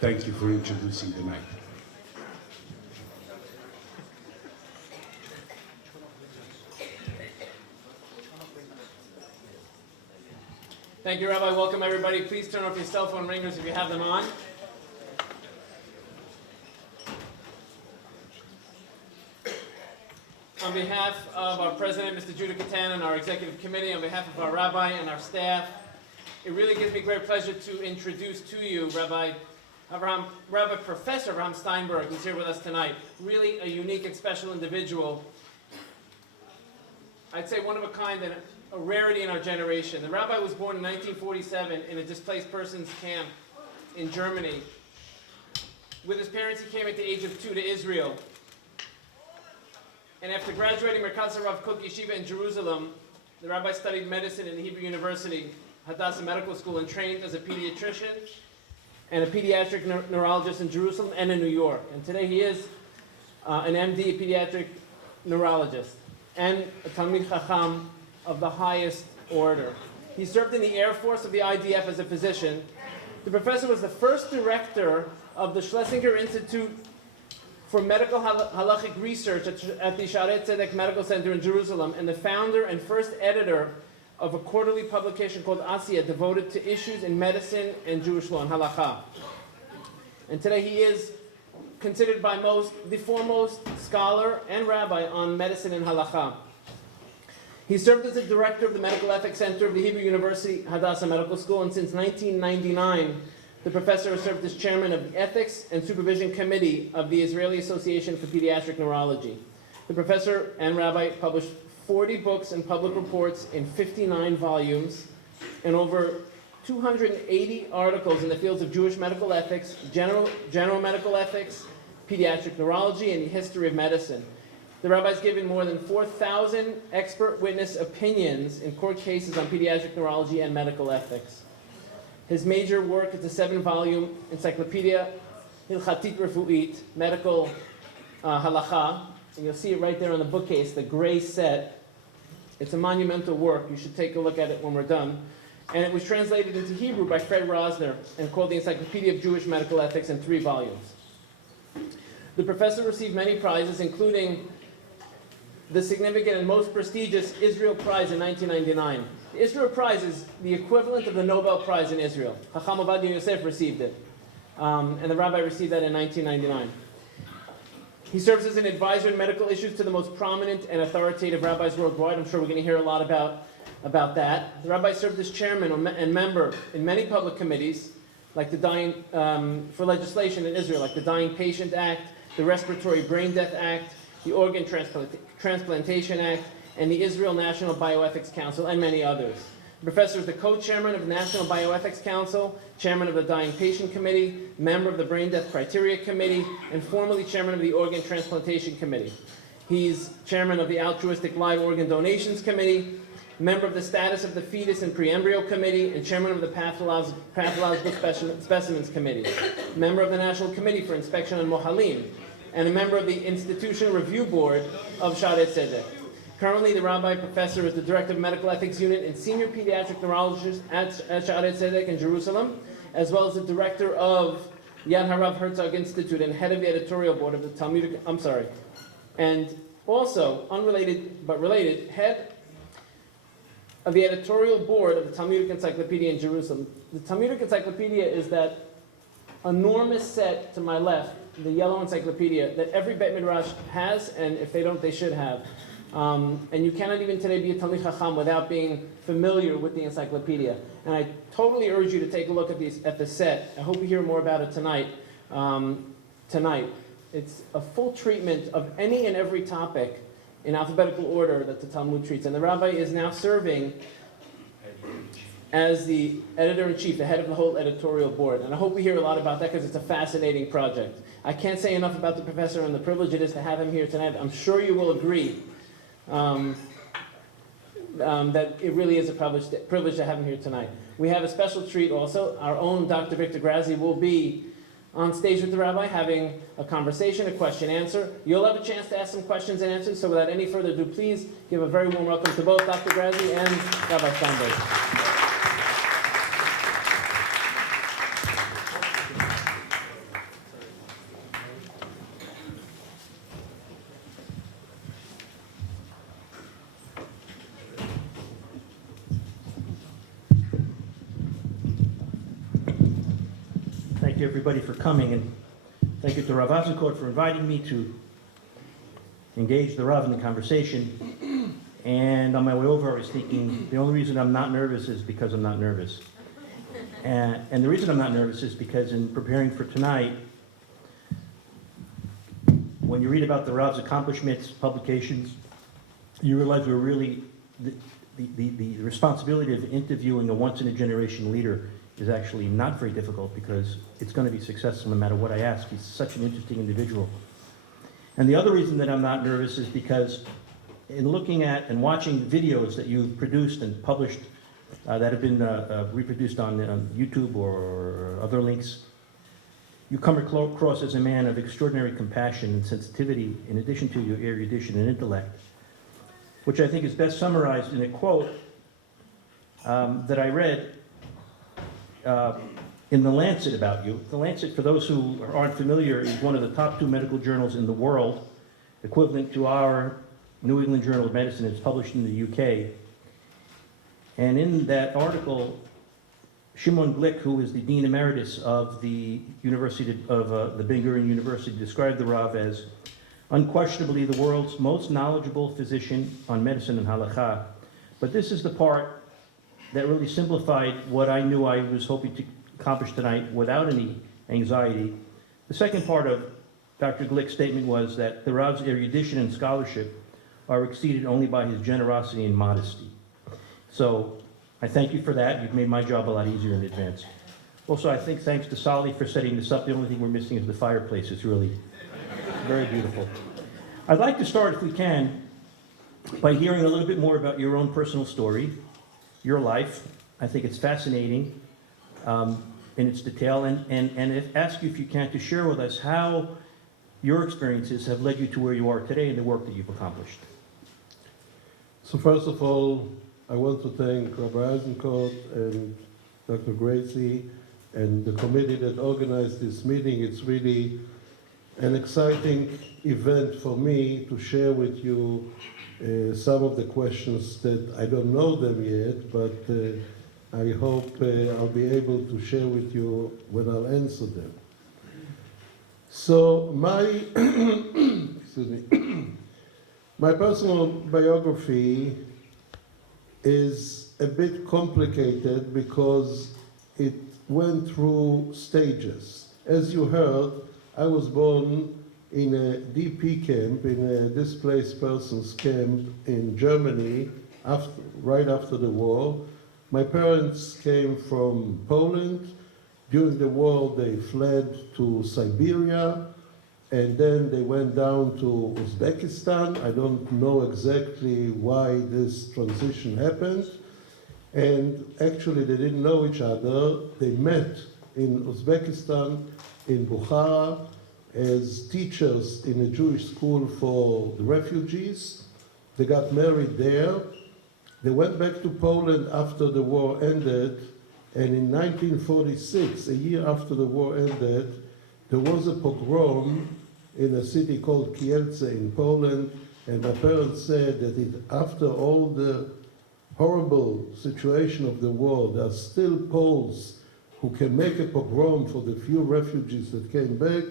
Thank you for introducing the night. Thank you, Rabbi. Welcome, everybody. Please turn off your cell phone ringers if you have them on. On behalf of our president, Mr. Judah Katan, and our executive committee, on behalf of our rabbi and our staff, it really gives me great pleasure to introduce to you Rabbi Professor Avraham Steinberg, who's here with us tonight. Really a unique and special individual. I'd say one of a kind and a rarity in our generation. The rabbi was born in 1947 in a displaced persons camp in Germany. With his parents, he came at the age of 2 to Israel. And after graduating Merkaz Rav Kook Yeshiva in Jerusalem, the rabbi studied medicine in the Hebrew University, Hadassah Medical School, and trained as a pediatrician and a pediatric neurologist in Jerusalem and in New York. And today he is an MD, a pediatric neurologist, and a Talmid Chacham of the highest order. He served in the Air Force of the IDF as a physician. The professor was the first director of the Schlesinger Institute for Medical Halachic Research at the Shaarei Tzedek Medical Center in Jerusalem, and the founder and first editor of a quarterly publication called Asiya, devoted to issues in medicine and Jewish law and halakha. And today he is considered by most the foremost scholar and rabbi on medicine and halakha. He served as the director of the Medical Ethics Center of the Hebrew University Hadassah Medical School, and since 1999, the professor has served as chairman of the Ethics and Supervision Committee of the Israeli Association for Pediatric Neurology. The professor and rabbi published 40 books and public reports in 59 volumes, and over 280 articles in the fields of Jewish medical ethics, general medical ethics, pediatric neurology, and the history of medicine. The rabbi has given more than 4,000 expert witness opinions in court cases on pediatric neurology and medical ethics. His major work is a 7-volume encyclopedia, Hilchatit Refu'it, Medical Halakha, and you'll see it right there on the bookcase, the gray set. It's a monumental work. You should take a look at it when we're done. And it was translated into Hebrew by Fred Rosner and called the Encyclopedia of Jewish Medical Ethics in 3 volumes. The professor received many prizes, including the significant and most prestigious Israel Prize in 1999. The Israel Prize is the equivalent of the Nobel Prize in Israel. Chacham Ovadia Yosef received it, and the rabbi received that in 1999. He serves as an advisor in medical issues to the most prominent and authoritative rabbis worldwide. I'm sure we're going to hear a lot about that. The rabbi served as chairman and member in many public committees, like the Dying for legislation in Israel, like the Dying Patient Act, the Respiratory Brain Death Act, the Organ Transplantation Act, and the Israel National Bioethics Council, and many others. The professor is the co-chairman of the National Bioethics Council, chairman of the Dying Patient Committee, member of the Brain Death Criteria Committee, and formerly chairman of the Organ Transplantation Committee. He's chairman of the Altruistic Live Organ Donations Committee, member of the Status of the Fetus and Pre-Embryo Committee, and chairman of the Pathological Specimens Committee, member of the National Committee for Inspection on Mohalim, and a member of the Institution Review Board of Shaarei Tzedek. Currently, the rabbi professor is the director of medical ethics unit and senior pediatric neurologist at Shaarei Tzedek in Jerusalem, as well as the director of Yad Harav Herzog Institute and head of the editorial board of the Talmudic, and also, unrelated but related, head of the editorial board of the Talmudic Encyclopedia in Jerusalem. The Talmudic Encyclopedia is that enormous set to my left, the yellow encyclopedia, that every Bet Midrash has, and if they don't, they should have. And you cannot even today be a Talmid Chacham without being familiar with the encyclopedia. And I totally urge you to take a look at the set. I hope you hear more about it tonight. It's a full treatment of any and every topic in alphabetical order that the Talmud treats. And the rabbi is now serving as the editor-in-chief, the head of the whole editorial board. And I hope we hear a lot about that because it's a fascinating project. I can't say enough about the professor and the privilege it is to have him here tonight. I'm sure you will agree that it really is a privilege to have him here tonight. We have a special treat also. Our own Dr. Victor Grazi will be on stage with the rabbi having a conversation, a question-answer. You'll have a chance to ask some questions and answers, so without any further ado, please give a very warm welcome to both Dr. Grazi and Rabbi Steinberg. Thank you, everybody, for coming, and thank you to Rav Azikot for inviting me to engage the Rav in the conversation. And on my way over, I was thinking, the only reason I'm not nervous is because I'm not nervous. And the reason I'm not nervous is because in preparing for tonight, when you read about the Rav's accomplishments, publications, you realize we're really, the responsibility of interviewing a once-in-a-generation leader is actually not very difficult because it's going to be successful no matter what I ask. He's such an interesting individual. And the other reason that I'm not nervous is because in looking at and watching videos that you've produced and published that have been reproduced on YouTube or other links, you come across as a man of extraordinary compassion and sensitivity in addition to your erudition and intellect, which I think is best summarized in a quote that I read in The Lancet about you. The Lancet, for those who aren't familiar, is one of the top 2 medical journals in the world, equivalent to our New England Journal of Medicine. It's published in the UK. And in that article, Shimon Glick, who is the Dean Emeritus of the University of the Ben Gurion University, described the Rav as unquestionably the world's most knowledgeable physician on medicine and halakha. But this is the part that really simplified what I knew I was hoping to accomplish tonight without any anxiety. The second part of Dr. Glick's statement was that the Rav's erudition and scholarship are exceeded only by his generosity and modesty. So I thank you for that. You've made my job a lot easier in advance. Also, I think thanks to Sally for setting this up. The only thing we're missing is the fireplace. It's really very beautiful. I'd like to start, if we can, by hearing a little bit more about your own personal story, your life. I think it's fascinating in its detail, and ask you, if you can, to share with us how your experiences have led you to where you are today and the work that you've accomplished. So first of all, I want to thank Rabbi Eisenkot and Dr. Gracie and the committee that organized this meeting. It's really an exciting event for me to share with you some of the questions that I don't know them yet, but I hope I'll be able to share with you when I'll answer them. So my, excuse me, my personal biography is a bit complicated because it went through stages. As you heard, I was born in a DP camp, in a displaced persons camp in Germany, right after the war. My parents came from Poland. During the war, they fled to Siberia, and then they went down to Uzbekistan. I don't know exactly why this transition happened. And actually, they didn't know each other. They met in Uzbekistan, in Bukhara, as teachers in a Jewish school for the refugees. They got married there. They went back to Poland after the war ended, and in 1946, a year after the war ended, there was a pogrom in a city called Kielce in Poland, and my parents said that after all the horrible situation of the war, there are still Poles who can make a pogrom for the few refugees that came back,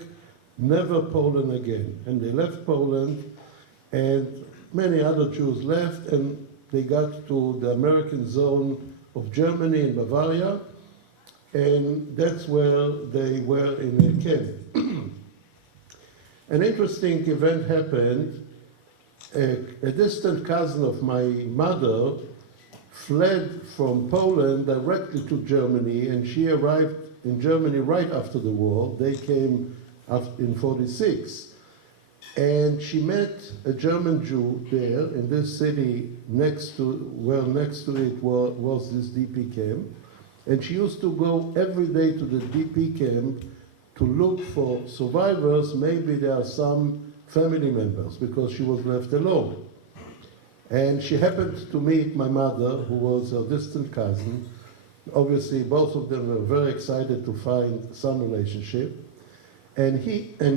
never Poland again. And they left Poland, and many other Jews left, and they got to the American zone of Germany and Bavaria, and that's where they were in a camp. An interesting event happened. A distant cousin of my mother fled from Poland directly to Germany, and she arrived in Germany right after the war. They came in 46. And she met a German Jew there in this city next to it was this DP camp. And she used to go every day to the DP camp to look for survivors. Maybe there are some family members, because she was left alone. And she happened to meet my mother, who was her distant cousin. Obviously, both of them were very excited to find some relationship. And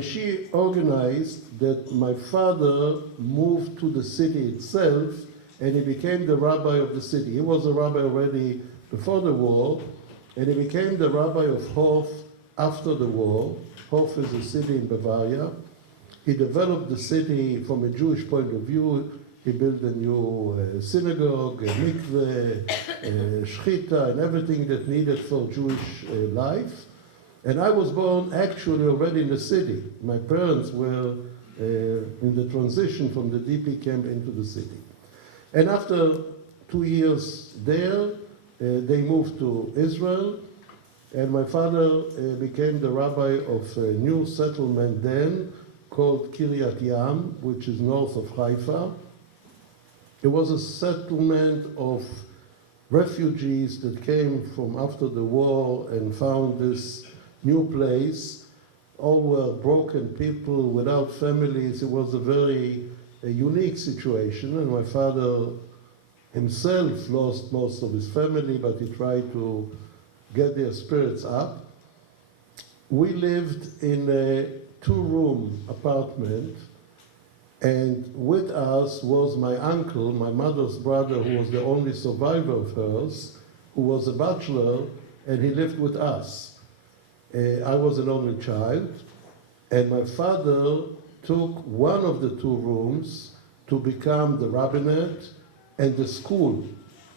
she organized that my father moved to the city itself, and he became the rabbi of the city. He was a rabbi already before the war, and he became the rabbi of Hof after the war. Hof is a city in Bavaria. He developed the city from a Jewish point of view. He built a new synagogue, a mikveh, shchita, and everything that needed for Jewish life. And I was born actually already in the city. My parents were in the transition from the DP camp into the city. And after 2 years there, they moved to Israel, and my father became the rabbi of a new settlement then called Kiryat Yam, which is north of Haifa. It was a settlement of refugees that came from after the war and found this new place. All were broken people without families. It was a very unique situation, and my father himself lost most of his family, but he tried to get their spirits up. We lived in a 2-room apartment, and with us was my uncle, my mother's brother, who was the only survivor of hers, who was a bachelor, and he lived with us. I was an only child, and my father took one of the 2 rooms to become the rabbinate and the school,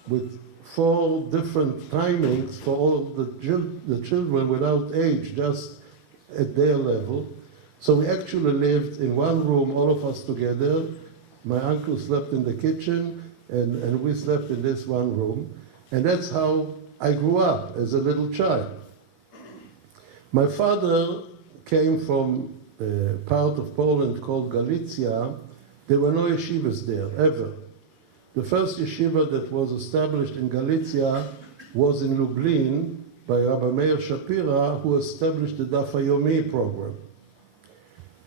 with 4 different timings for all of the children without age, just at their level. So we actually lived in 1 room, all of us together. My uncle slept in the kitchen, and we slept in this 1 room. And that's how I grew up as a little child. My father came from a part of Poland called Galicia. There were no yeshivas there, ever. The first yeshiva that was established in Galicia was in Lublin by Rabbi Meir Shapira, who established the Daf Yomi program.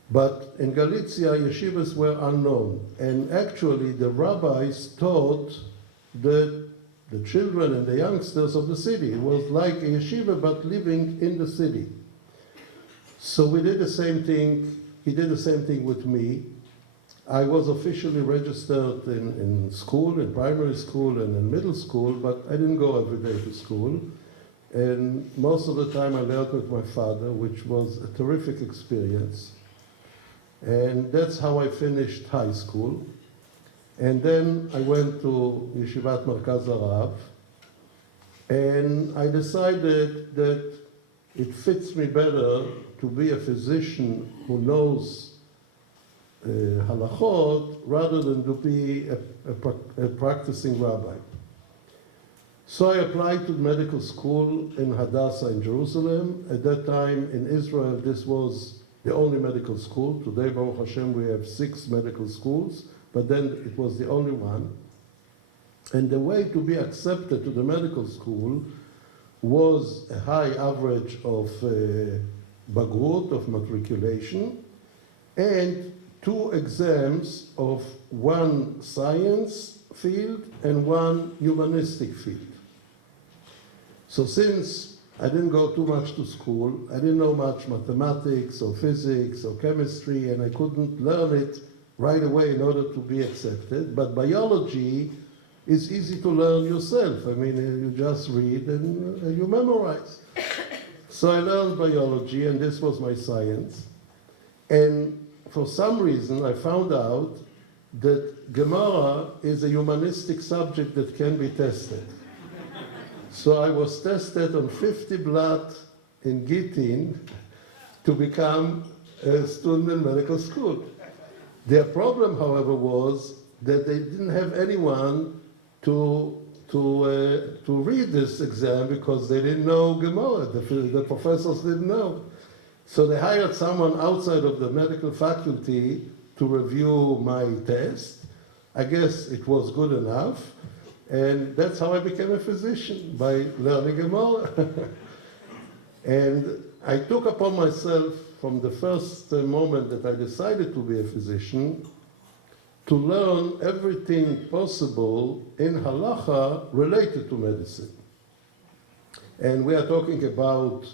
But in Galicia, yeshivas were unknown. And actually, the rabbis taught the children and the youngsters of the city. It was like a yeshiva, but living in the city. So we did the same thing. He did the same thing with me. I was officially registered in school, in primary school and in middle school, but I didn't go every day to school. And most of the time I learned with my father, which was a terrific experience. And that's how I finished high school. And then I went to Yeshivat Merkaz Harav, and I decided that it fits me better to be a physician who knows halachot rather than to be a practicing rabbi. So I applied to medical school in Hadassah in Jerusalem. At that time in Israel, this was the only medical school. Today, Baruch Hashem, we have 6 medical schools, but then it was the only one. And the way to be accepted to the medical school was a high average of Bagrut, of matriculation, and 2 exams of 1 science field and 1 humanistic field. So since I didn't go too much to school, I didn't know much mathematics or physics or chemistry, and I couldn't learn it right away in order to be accepted. But biology is easy to learn yourself. I mean, you just read and you memorize. So I learned biology, and this was my science. And for some reason, I found out that Gemara is a humanistic subject that can be tested. So I was tested on 50 blood in Gittin to become a student in medical school. Their problem, however, was that they didn't have anyone to read this exam because they didn't know Gemara. The professors didn't know. So they hired someone outside of the medical faculty to review my test. I guess it was good enough. And that's how I became a physician, by learning Gemara. And I took upon myself, from the first moment that I decided to be a physician, to learn everything possible in halacha related to medicine. And we are talking about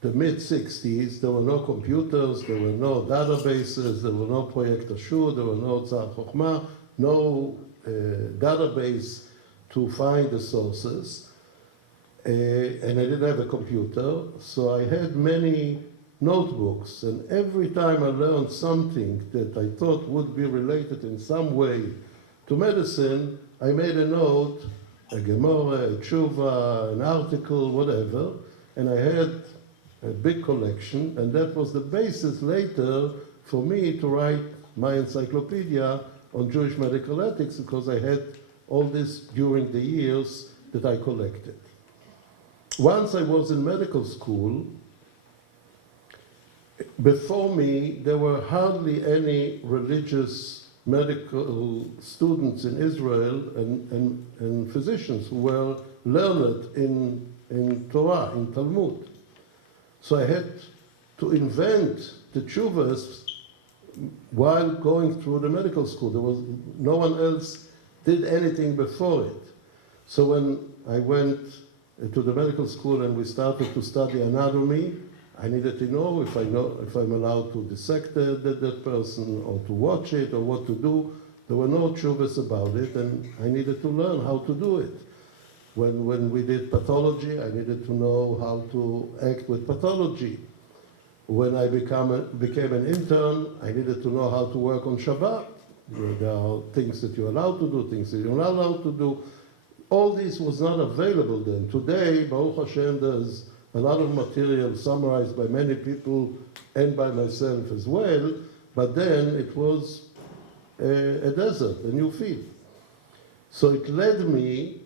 the mid-60s. There were no computers, there were no databases, there were no Project Ashur, there were no Tzar Chokhmah, no database to find the sources. and I didn't have a computer, so I had many notebooks, and every time I learned something that I thought would be related in some way to medicine, I made a note, a Gemara, a Tshuva, an article, whatever, and I had a big collection, and that was the basis later for me to write my encyclopedia on Jewish medical ethics, because I had all this during the years that I collected. Once I was in medical school, before me there were hardly any religious medical students in Israel and physicians who were learned in Torah, in Talmud. So I had to invent the tshuvas while going through the medical school. There was no one else did anything before it. So when I went to the medical school and we started to study anatomy, I needed to know if I'm allowed to dissect that person or to watch it or what to do. There were no tshuvas about it, and I needed to learn how to do it. When we did pathology, I needed to know how to act with pathology. When I became an intern, I needed to know how to work on Shabbat. There are things that you're allowed to do, things that you're not allowed to do. All this was not available then. Today, Baruch Hashem, there's a lot of material summarized by many people and by myself as well, but then it was a desert, a new field. So it led me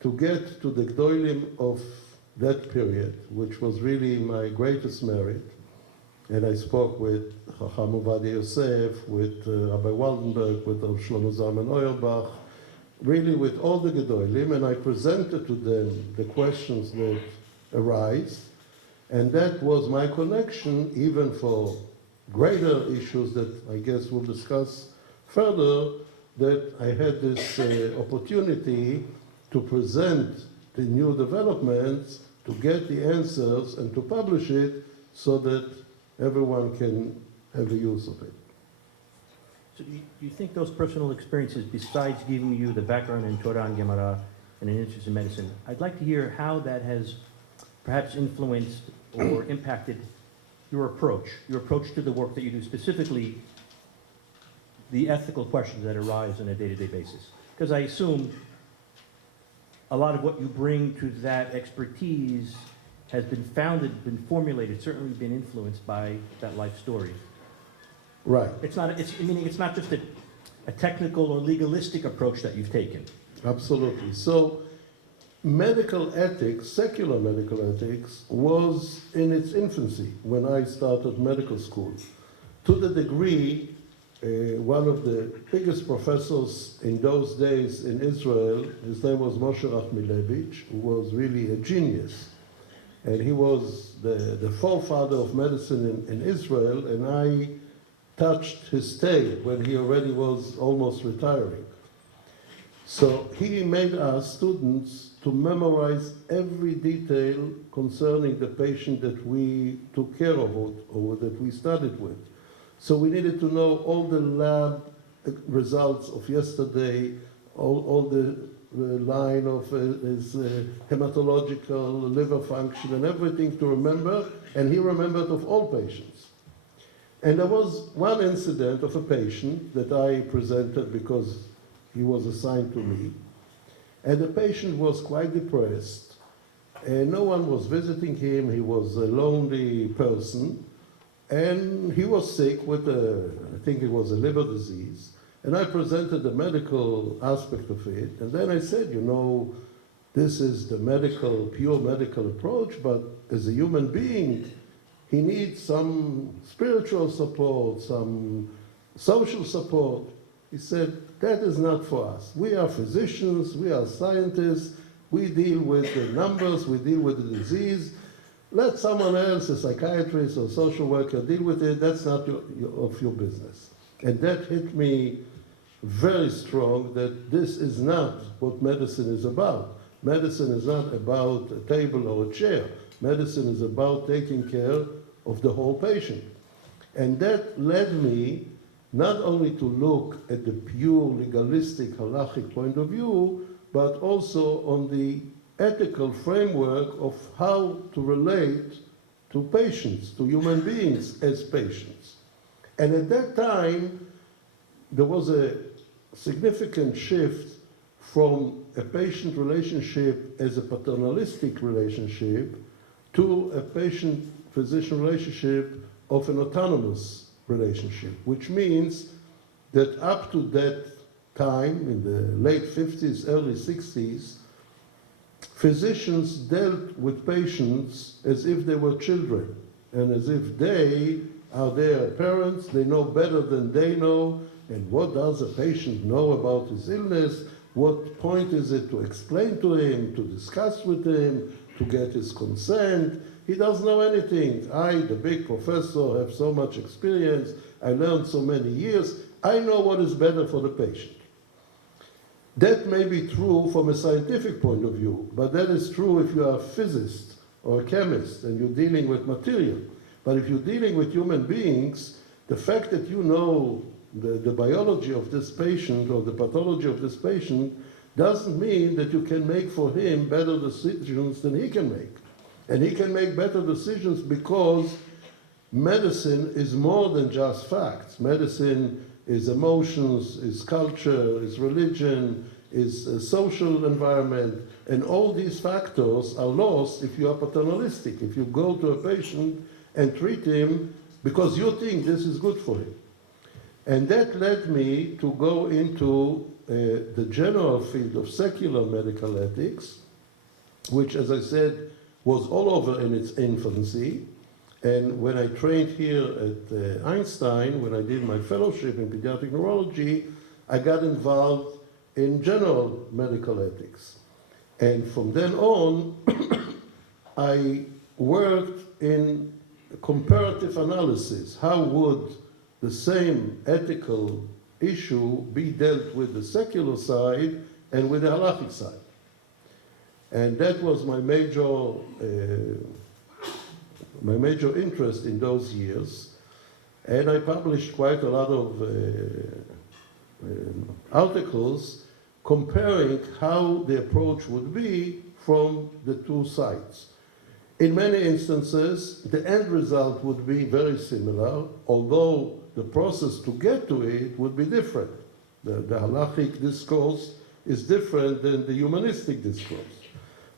to get to the Gdolim of that period, which was really my greatest merit. And I spoke with Chacham Ovadia Yosef, with Rabbi Waldenberg, with Rav Shlomo Zalman Auerbach, really with all the Gedolim, and I presented to them the questions that arise, and that was my connection, even for greater issues that I guess we'll discuss further, that I had this opportunity to present the new developments, to get the answers, and to publish it so that everyone can have the use of it. So do you think those personal experiences, besides giving you the background in Torah and Gemara and an interest in medicine, I'd like to hear how that has perhaps influenced or impacted your approach to the work that you do, specifically the ethical questions that arise on a day-to-day basis. Because I assume a lot of what you bring to that expertise has been founded, been formulated, certainly been influenced by that life story. Right. It's not just a technical or legalistic approach that you've taken. Absolutely. So medical ethics, secular medical ethics, was in its infancy when I started medical school. To the degree, one of the biggest professors in those days in Israel, his name was Moshe Rachmilevich, who was really a genius. And he was the forefather of medicine in Israel, and I touched his tail when he already was almost retiring. So he made us students to memorize every detail concerning the patient that we took care of or that we studied with. So we needed to know all the lab results of yesterday, all the line of his hematological liver function and everything to remember, and he remembered of all patients. And there was one incident of a patient that I presented because he was assigned to me, and the patient was quite depressed, and no one was visiting him. He was a lonely person, and he was sick with I think it was a liver disease. And I presented the medical aspect of it, and then I said, you know, this is the pure medical approach, but as a human being, he needs some spiritual support, some social support. He said, that is not for us. We are physicians, we are scientists, we deal with the numbers, we deal with the disease. Let someone else, a psychiatrist or social worker, deal with it. That's not of your business. And that hit me very strong, that this is not what medicine is about. Medicine is not about a table or a chair. Medicine is about taking care of the whole patient. And that led me not only to look at the pure legalistic halachic point of view, but also on the ethical framework of how to relate to patients, to human beings as patients. And at that time, there was a significant shift from a patient relationship as a paternalistic relationship to a patient-physician relationship of an autonomous relationship, which means that up to that time, in the late 50s, early 60s, physicians dealt with patients as if they were children, and as if they are their parents, they know better than they know, and what does a patient know about his illness? What point is it to explain to him, to discuss with him, to get his consent? He doesn't know anything. I, the big professor, have so much experience, I learned so many years, I know what is better for the patient. That may be true from a scientific point of view, but that is true if you are a physicist or a chemist and you're dealing with material. But if you're dealing with human beings, the fact that you know the biology of this patient or the pathology of this patient doesn't mean that you can make for him better decisions than he can make. And he can make better decisions because medicine is more than just facts. Medicine is emotions, is culture, is religion, is a social environment, and all these factors are lost if you are paternalistic, if you go to a patient and treat him because you think this is good for him. And that led me to go into the general field of secular medical ethics, which, as I said, was all over in its infancy. And when I trained here at Einstein, when I did my fellowship in pediatric neurology, I got involved in general medical ethics. And from then on, I worked in comparative analysis. How would the same ethical issue be dealt with the secular side and with the halachic side? And that was my major interest in those years. And I published quite a lot of articles comparing how the approach would be from the two sides. In many instances, the end result would be very similar, although the process to get to it would be different. The halachic discourse is different than the humanistic discourse.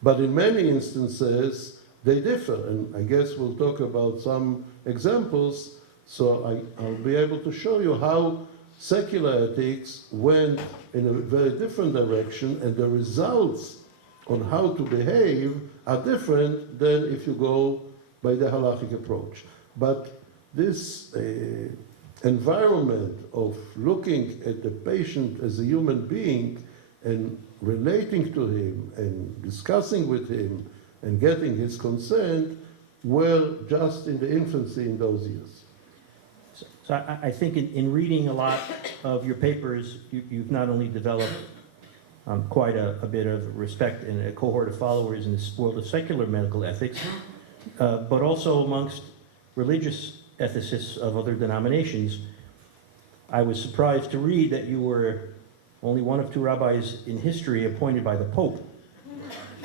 But in many instances, they differ, and I guess we'll talk about some examples, so I'll be able to show you how secular ethics went in a very different direction, and the results on how to behave are different than if you go by the halachic approach. But this environment of looking at the patient as a human being and relating to him and discussing with him and getting his consent were just in the infancy in those years. So I think in reading a lot of your papers, you've not only developed quite a bit of respect and a cohort of followers in this world of secular medical ethics, but also amongst religious ethicists of other denominations. I was surprised to read that you were only one of two rabbis in history appointed by the Pope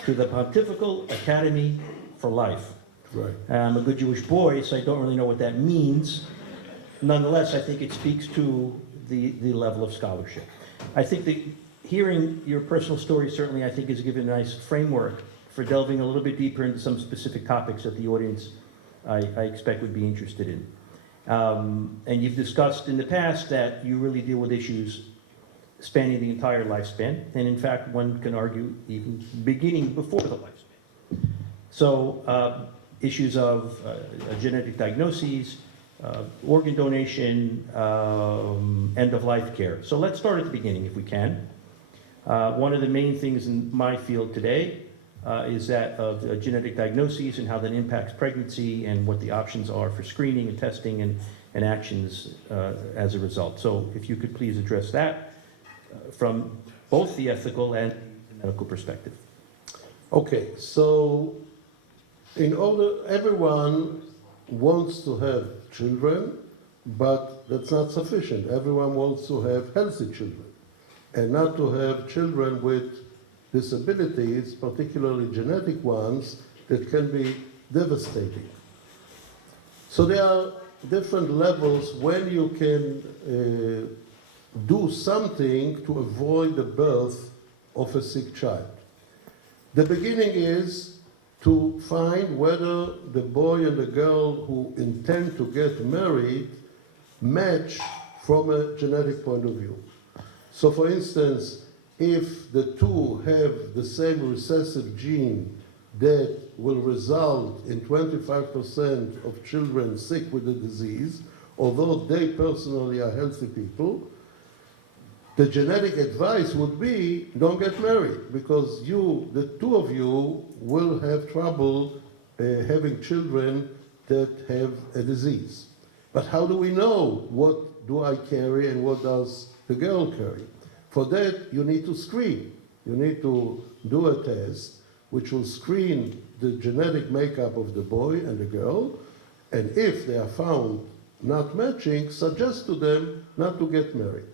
to the Pontifical Academy for Life. Right. I'm a good Jewish boy, so I don't really know what that means. Nonetheless, I think it speaks to the level of scholarship. I think that hearing your personal story certainly, I think, has given a nice framework for delving a little bit deeper into some specific topics that the audience, I expect, would be interested in. And you've discussed in the past that you really deal with issues spanning the entire lifespan, and in fact, one can argue even beginning before the lifespan. So issues of genetic diagnoses, organ donation, end-of-life care. So let's start at the beginning if we can. One of the main things in my field today is that of genetic diagnoses and how that impacts pregnancy and what the options are for screening and testing and actions as a result. So if you could please address that from both the ethical and medical perspective. Okay, so everyone wants to have children, but that's not sufficient. Everyone wants to have healthy children, and not to have children with disabilities, particularly genetic ones, that can be devastating. So there are different levels when you can do something to avoid the birth of a sick child. The beginning is to find whether the boy and the girl who intend to get married match from a genetic point of view. So for instance, if the two have the same recessive gene that will result in 25% of children sick with the disease, although they personally are healthy people, the genetic advice would be don't get married because you, the two of you, will have trouble having children that have a disease. But how do we know what do I carry and what does the girl carry? For that, you need to screen. You need to do a test which will screen the genetic makeup of the boy and the girl, and if they are found not matching, suggest to them not to get married.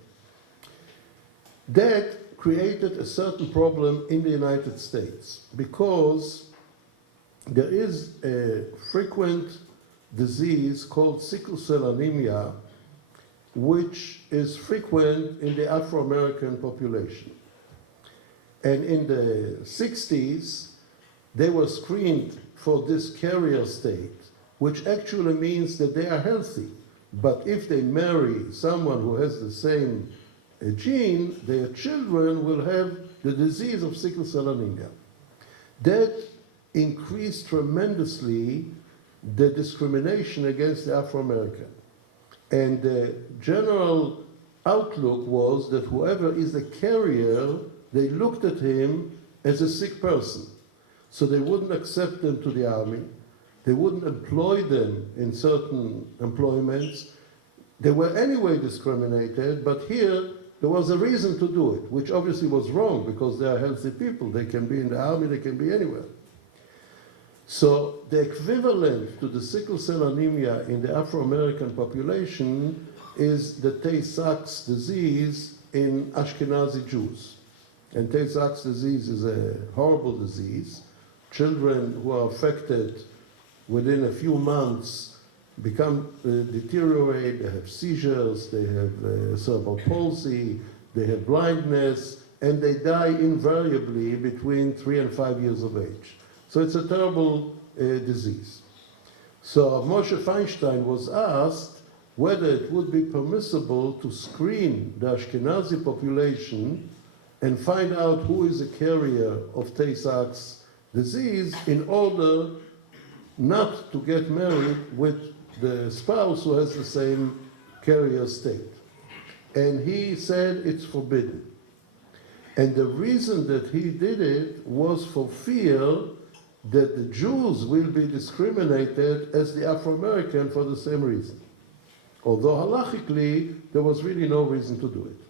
That created a certain problem in the United States because there is a frequent disease called sickle cell anemia, which is frequent in the Afro-American population. And in the 60s, they were screened for this carrier state, which actually means that they are healthy. But if they marry someone who has the same gene, their children will have the disease of sickle cell anemia. That increased tremendously the discrimination against the Afro-American. And the general outlook was that whoever is a carrier, they looked at him as a sick person. So they wouldn't accept them to the army. They wouldn't employ them in certain employments. They were anyway discriminated, but here there was a reason to do it, which obviously was wrong because they are healthy people. They can be in the army, they can be anywhere. So the equivalent to the sickle cell anemia in the Afro-American population is the Tay-Sachs disease in Ashkenazi Jews. And Tay-Sachs disease is a horrible disease. Children who are affected within a few months become deteriorate, they have seizures, they have cerebral palsy, they have blindness, and they die invariably between 3 and 5 years of age. So it's a terrible disease. So Moshe Feinstein was asked whether it would be permissible to screen the Ashkenazi population and find out who is a carrier of Tay-Sachs disease in order not to get married with the spouse who has the same carrier state. And he said it's forbidden. And the reason that he did it was for fear that the Jews will be discriminated as the Afro-American for the same reason. Although halachically, there was really no reason to do it.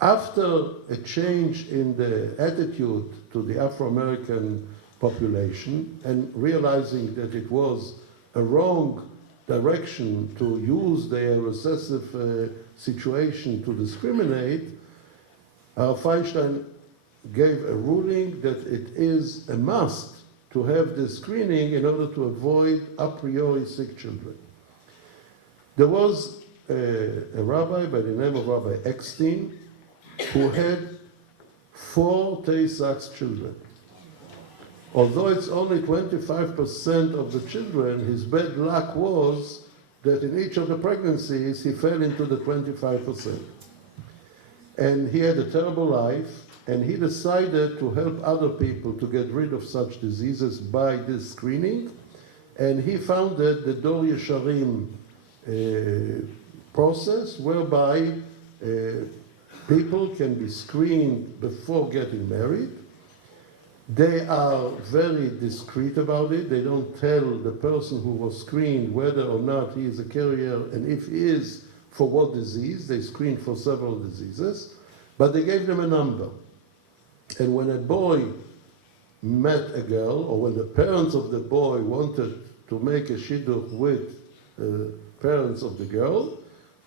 After a change in the attitude to the Afro-American population and realizing that it was a wrong direction to use their recessive situation to discriminate, Feinstein gave a ruling that it is a must to have this screening in order to avoid a priori sick children. There was a rabbi by the name of Rabbi Eckstein who had 4 Tay-Sachs children. Although it's only 25% of the children, his bad luck was that in each of the pregnancies he fell into the 25%. And he had a terrible life, and he decided to help other people to get rid of such diseases by this screening. And he founded the Dor Yesharim process, whereby people can be screened before getting married. They are very discreet about it. They don't tell the person who was screened whether or not he is a carrier, and if he is, for what disease. They screened for several diseases, but they gave them a number. And when a boy met a girl, or when the parents of the boy wanted to make a shidduch with parents of the girl,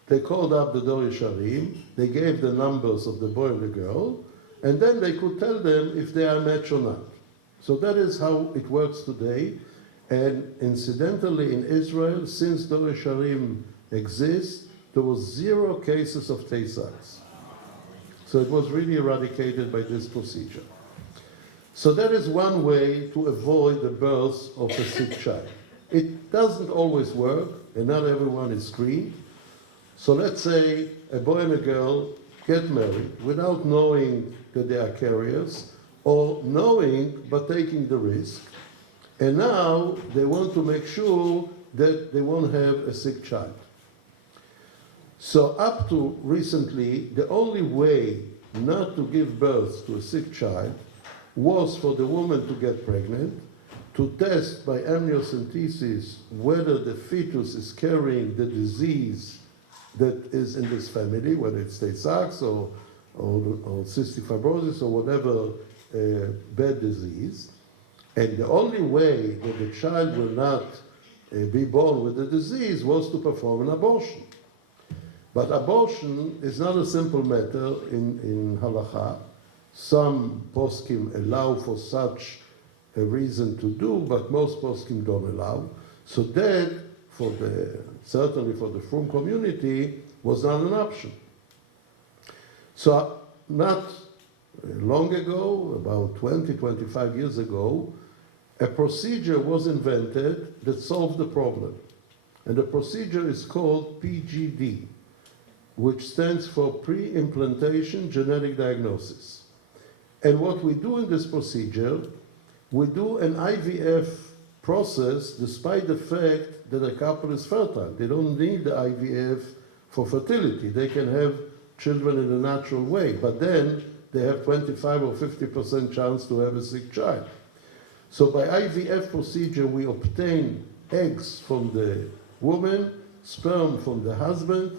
they called up the Dor Yesharim, they gave the numbers of the boy and the girl, and then they could tell them if they are a match or not. So that is how it works today. And incidentally, in Israel, since Dor Yesharim exists, there was 0 cases of Tay-Sachs. So it was really eradicated by this procedure. So that is one way to avoid the birth of a sick child. It doesn't always work, and not everyone is screened. So let's say a boy and a girl get married without knowing that they are carriers, or knowing but taking the risk, and now they want to make sure that they won't have a sick child. So up to recently, the only way not to give birth to a sick child was for the woman to get pregnant, to test by amniocentesis whether the fetus is carrying the disease that is in this family, whether it's Tay-Sachs or cystic fibrosis or whatever bad disease. And the only way that the child will not be born with the disease was to perform an abortion. But abortion is not a simple matter in halakha. Some poskim allow for such a reason to do, but most poskim don't allow. So that, certainly for the frum community, was not an option. So not long ago, about 20, 25 years ago, a procedure was invented that solved the problem. And the procedure is called PGD, which stands for pre-implantation genetic diagnosis. And what we do in this procedure, we do an IVF process despite the fact that a couple is fertile. They don't need the IVF for fertility. They can have children in a natural way, but then they have 25 or 50% chance to have a sick child. So by IVF procedure, we obtain eggs from the woman, sperm from the husband,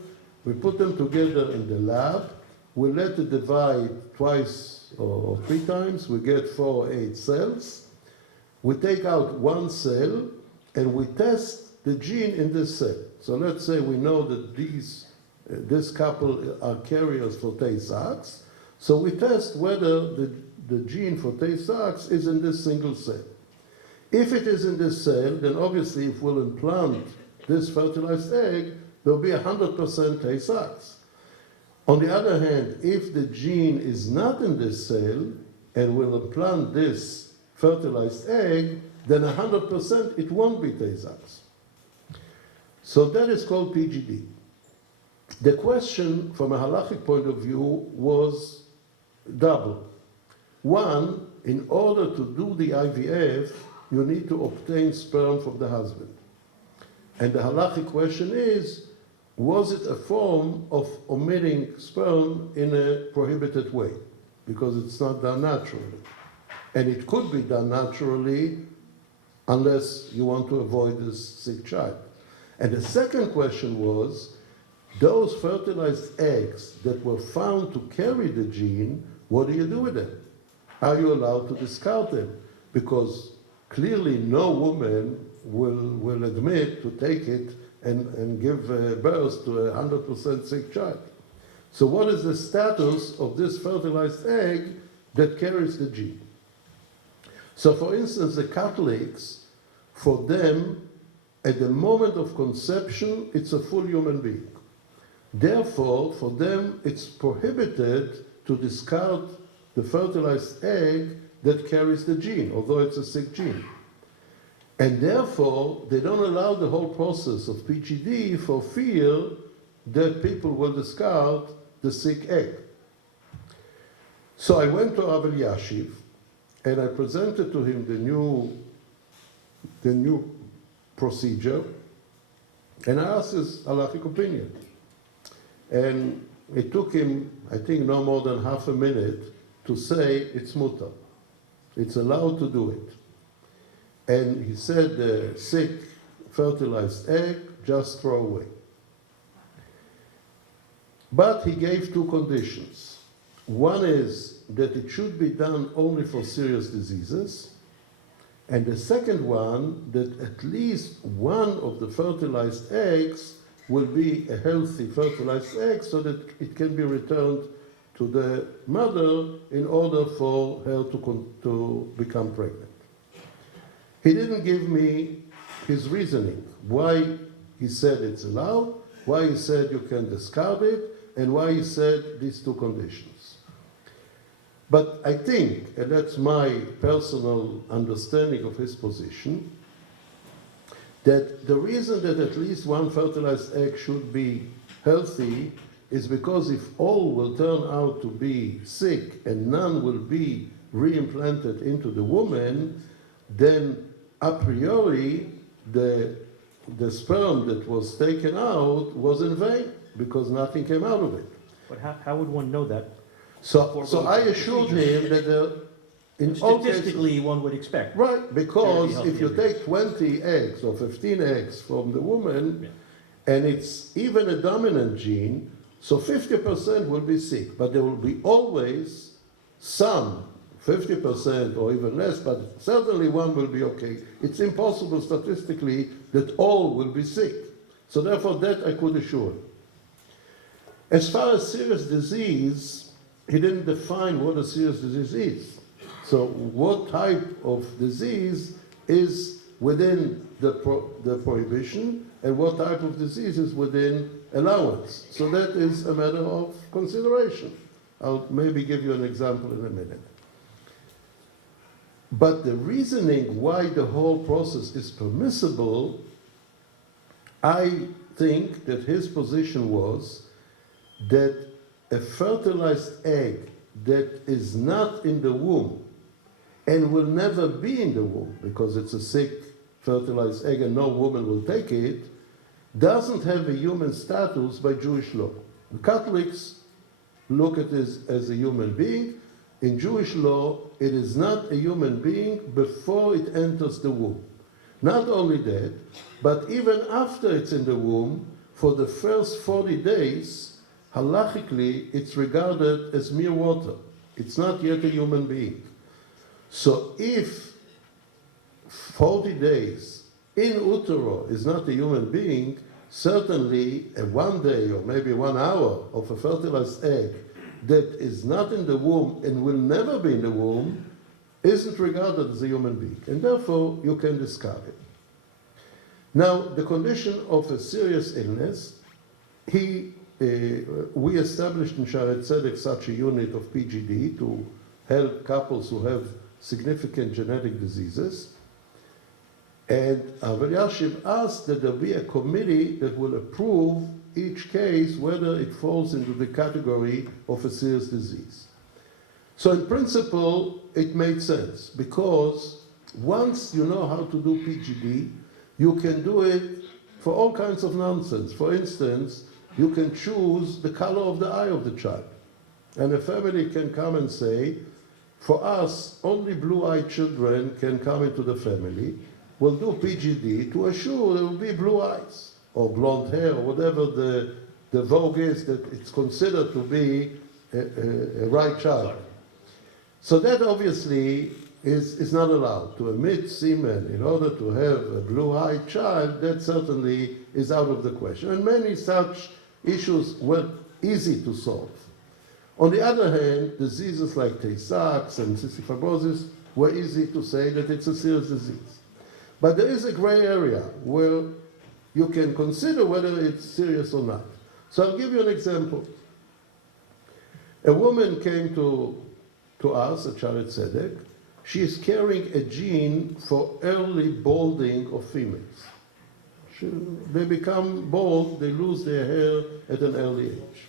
we put them together in the lab, we let it divide twice or 3 times, we get 4 or 8 cells, we take out 1 cell, and we test the gene in this cell. So let's say we know that this couple are carriers for Tay-Sachs, so we test whether the gene for Tay-Sachs is in this single cell. If it is in this cell, then obviously if we'll implant this fertilized egg, there'll be 100% Tay-Sachs. On the other hand, if the gene is not in this cell, and we'll implant this fertilized egg, then 100% it won't be Tay-Sachs. So that is called PGD. The question from a halachic point of view was double. One, in order to do the IVF, you need to obtain sperm from the husband. And the halachic question is, was it a form of omitting sperm in a prohibited way? Because it's not done naturally. And it could be done naturally unless you want to avoid this sick child. And the second question was, those fertilized eggs that were found to carry the gene, what do you do with them? Are you allowed to discard them? Because clearly no woman will admit to take it and give birth to a 100% sick child. So what is the status of this fertilized egg that carries the gene? So for instance, the Catholics, for them, at the moment of conception, it's a full human being. Therefore, for them, it's prohibited to discard the fertilized egg that carries the gene, although it's a sick gene. And therefore, they don't allow the whole process of PGD for fear that people will discard the sick egg. So I went to Rabbi Yashiv, and I presented to him the new procedure, and I asked his halachic opinion. And it took him, I think, no more than half a minute to say it's mutar. It's allowed to do it. And he said the sick fertilized egg, just throw away. But he gave 2 conditions. One is that it should be done only for serious diseases. And the second one, that at least one of the fertilized eggs will be a healthy fertilized egg so that it can be returned to the mother in order for her to become pregnant. He didn't give me his reasoning, why he said it's allowed, why he said you can discard it, and why he said these two conditions. But I think, and that's my personal understanding of his position, that the reason that at least one fertilized egg should be healthy is because if all will turn out to be sick and none will be reimplanted into the woman, then a priori the sperm that was taken out was in vain because nothing came out of it. But how would one know that? So I assured him that in all cases, Statistically, one would expect. right, because Very if you healthy. take 20 eggs or 15 eggs from the woman, and it's even a dominant gene, so 50% will be sick, but there will be always some, 50% or even less, but certainly one will be okay. It's impossible statistically that all will be sick. So therefore that I could assure. As far as serious disease, he didn't define what a serious disease is. So what type of disease is within the prohibition and what type of disease is within allowance. So that is a matter of consideration. I'll maybe give you an example in a minute. But the reasoning why the whole process is permissible, I think that his position was that a fertilized egg that is not in the womb and will never be in the womb because it's a sick fertilized egg and no woman will take it, doesn't have a human status by Jewish law. The Catholics look at it as a human being. In Jewish law, it is not a human being before it enters the womb. Not only that, but even after it's in the womb, for the first 40 days, halachically, it's regarded as mere water. It's not yet a human being. So if 40 days in utero is not a human being, certainly a 1 day or maybe 1 hour of a fertilized egg that is not in the womb and will never be in the womb isn't regarded as a human being, and therefore you can discard it. Now, the condition of a serious illness, we established in Shaare Tzedek such a unit of PGD to help couples who have significant genetic diseases. And Rabbi Yashiv asked that there be a committee that will approve each case whether it falls into the category of a serious disease. So in principle, it made sense because once you know how to do PGD, you can do it for all kinds of nonsense. For instance, you can choose the color of the eye of the child. And a family can come and say, for us, only blue-eyed children can come into the family. We'll do PGD to assure there will be blue eyes or blonde hair or whatever the vogue is that it's considered to be a right child. So that obviously is not allowed. To emit semen in order to have a blue-eyed child, that certainly is out of the question. And many such issues were easy to solve. On the other hand, diseases like Tay-Sachs and cystic fibrosis were easy to say that it's a serious disease. But there is a gray area where you can consider whether it's serious or not. So I'll give you an example. A woman came to us at Shaare Tzedek. She is carrying a gene for early balding of females. They become bald, they lose their hair at an early age.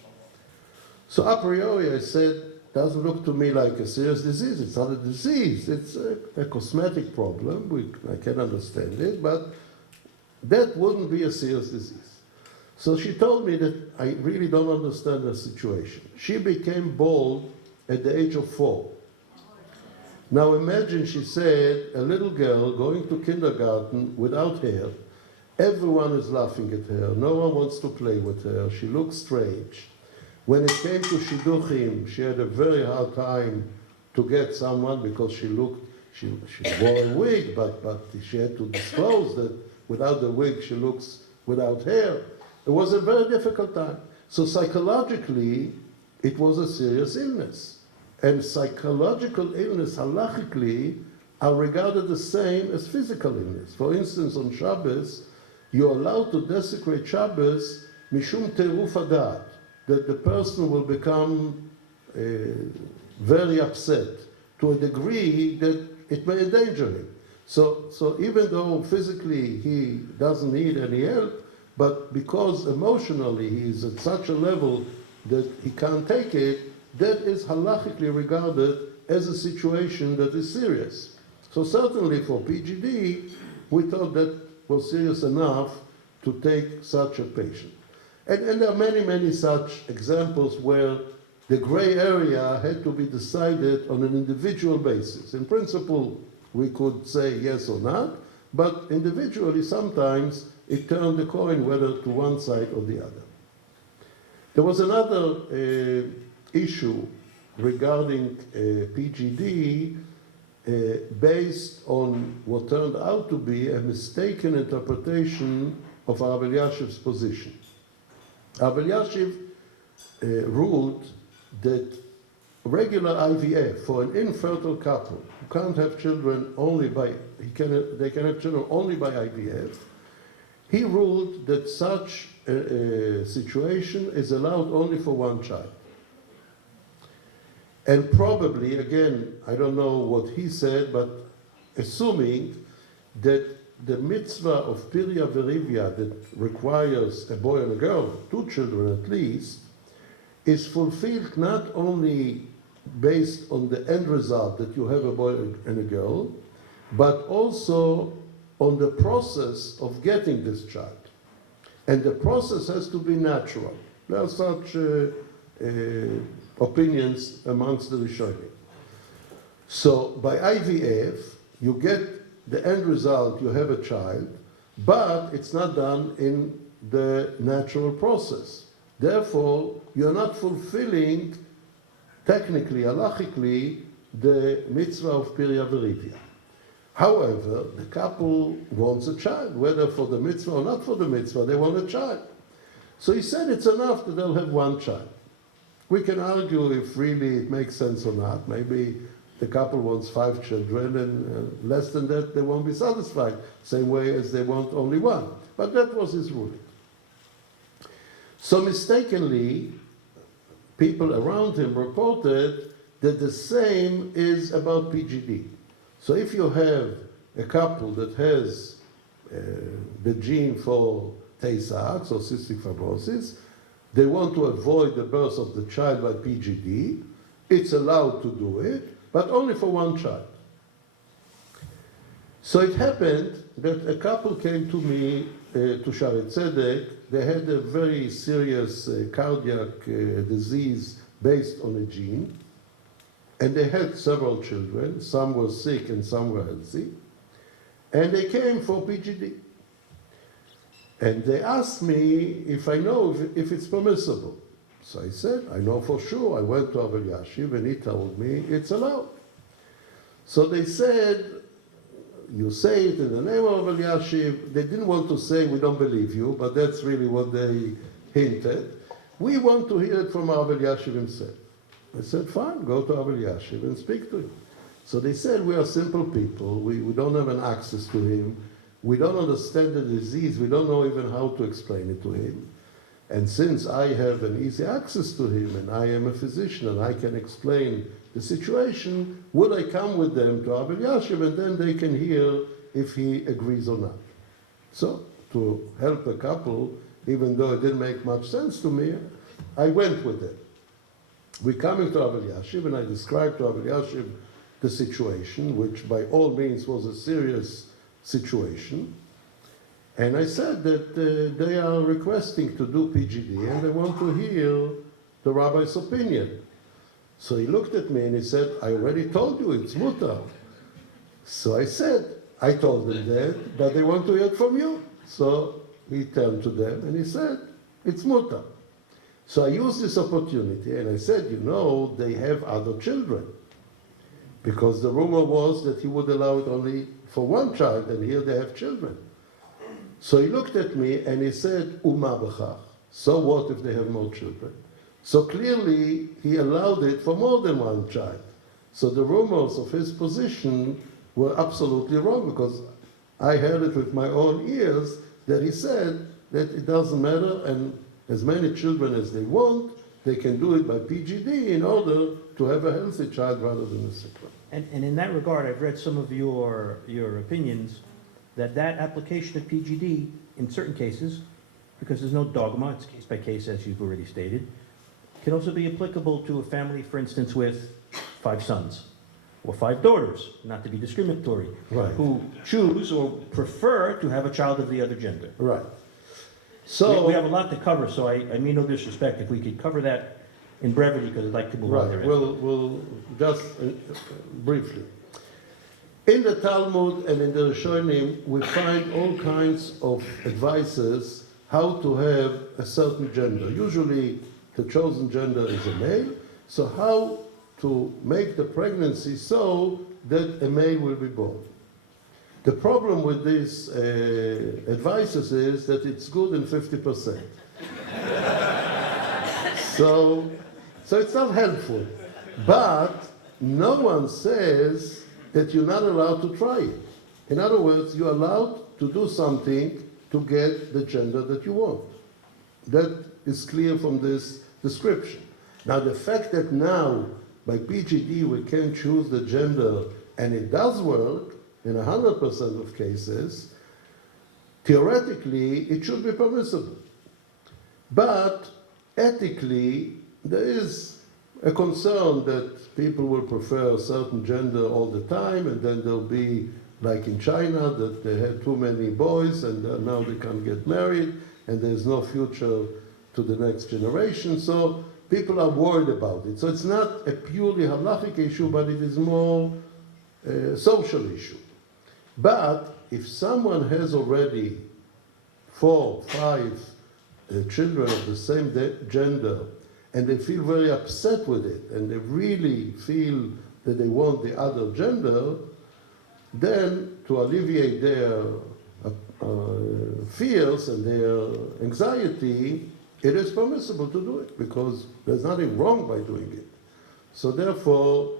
So a priori I said, doesn't look to me like a serious disease. It's not a disease, it's a cosmetic problem. I can understand it, but that wouldn't be a serious disease. So she told me that I really don't understand the situation. She became bald at the age of 4. Now imagine, she said, a little girl going to kindergarten without hair. Everyone is laughing at her. No one wants to play with her. She looks strange. When it came to shidduchim, she had a very hard time to get someone because she wore a wig, but she had to disclose that without the wig she looks without hair. It was a very difficult time. So psychologically, it was a serious illness. And psychological illness, halachically, are regarded the same as physical illness. For instance, on Shabbos, you're allowed to desecrate Shabbos mishum teruf hadat, that the person will become very upset to a degree that it may endanger him. So even though physically he doesn't need any help, but because emotionally he is at such a level that he can't take it, that is halachically regarded as a situation that is serious. So certainly for PGD, we thought that was serious enough to take such a patient. And there are many, many such examples where the gray area had to be decided on an individual basis. In principle, we could say yes or not, but individually sometimes it turned the coin whether to one side or the other. There was another issue regarding PGD based on what turned out to be a mistaken interpretation of Rav Elyashiv's position. Rav Elyashiv ruled that regular IVF for an infertile couple who can't have children only by, they can have children only by IVF, he ruled that such a situation is allowed only for one child. And probably, again, I don't know what he said, but assuming that the mitzvah of Pirya Verivya that requires a boy and a girl, 2 children at least, is fulfilled not only based on the end result that you have a boy and a girl, but also on the process of getting this child. And the process has to be natural. There are such opinions amongst the Rishonim. So by IVF, you get the end result, you have a child, but it's not done in the natural process. Therefore, you're not fulfilling, technically, halachically, the mitzvah of Pirya Verivya. However, the couple wants a child, whether for the mitzvah or not for the mitzvah, they want a child. So he said it's enough that they'll have one child. We can argue if really it makes sense or not. Maybe the couple wants 5 children and less than that they won't be satisfied, same way as they want only one. But that was his ruling. So mistakenly, people around him reported that the same is about PGD. So if you have a couple that has the gene for Tay-Sachs or cystic fibrosis, they want to avoid the birth of the child by PGD, it's allowed to do it, but only for one child. So it happened that a couple came to me, to Shaare Tzedek. They had a very serious cardiac disease based on a gene, and they had several children. Some were sick and some were healthy, and they came for PGD. And they asked me if I know if it's permissible. So I said, I know for sure. I went to Rav Elyashiv and he told me it's allowed. So they said, you say it in the name of Rav Elyashiv. They didn't want to say we don't believe you, but that's really what they hinted. We want to hear it from Rav Elyashiv himself. I said, fine, go to Rav Elyashiv and speak to him. So they said, we are simple people. We don't have an access to him. We don't understand the disease. We don't know even how to explain it to him. And since I have an easy access to him and I am a physician and I can explain the situation, would I come with them to Rav Elyashiv and then they can hear if he agrees or not. So to help the couple, even though it didn't make much sense to me, I went with them. We're coming to Rav Elyashiv and I described to Rav Elyashiv the situation, which by all means was a serious situation, and I said that they are requesting to do PGD and they want to hear the rabbi's opinion. So he looked at me and he said, I already told you it's mutar. So I said, I told them that, but they want to hear it from you. So he turned to them and he said, it's mutar. So I used this opportunity and I said, you know, they have other children. Because the rumor was that he would allow it only for one child, and here they have children. So he looked at me and he said, Uma b'chach. So what if they have more children? So clearly, he allowed it for more than one child. So the rumors of his position were absolutely wrong, because I heard it with my own ears that he said that it doesn't matter, and as many children as they want, they can do it by PGD in order to have a healthy child rather than a sick one. And in that regard, I've read some of your opinions that application of PGD in certain cases, because there's no dogma, it's case by case, as you've already stated, can also be applicable to a family, for instance, with 5 sons or 5 daughters, not to be discriminatory, Right. who choose or prefer to have a child of the other gender. Right. So We have a lot to cover, so I mean no disrespect. If we could cover that in brevity, because I'd like to move on right, there. we'll just briefly. In the Talmud and in the Rishonim, we find all kinds of advices how to have a certain gender. Usually, the chosen gender is a male, so how to make the pregnancy so that a male will be born. The problem with these advices is that it's good in 50%. So it's not helpful. But no one says that you're not allowed to try it. In other words, you're allowed to do something to get the gender that you want. That is clear from this description. Now, the fact that now, by PGD, we can choose the gender, and it does work in 100% of cases, theoretically, it should be permissible. But ethically, there is a concern that people will prefer a certain gender all the time, and then there'll be, like in China, that they had too many boys, and now they can't get married, and there's no future to the next generation. So people are worried about it. So it's not a purely halachic issue, but it is more a social issue. But if someone has already 4, 5 children of the same gender, and they feel very upset with it, and they really feel that they want the other gender, then to alleviate their fears and their anxiety, it is permissible to do it, because there's nothing wrong by doing it. So therefore,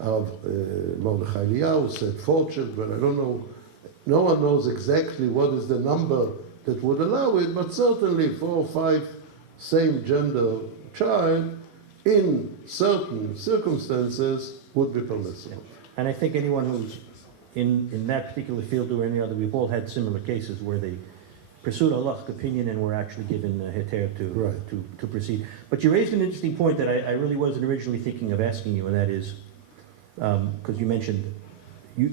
Mordechai Eliyahu said 4 children. I don't know, no one knows exactly what is the number that would allow it, but certainly 4 or 5 same gender child in certain circumstances would be permissible. And I think anyone who's in that particular field or any other, we've all had similar cases where they pursued a halachic opinion and were actually given a heter to proceed. But you raised an interesting point that I really wasn't originally thinking of asking you, and that is, because you mentioned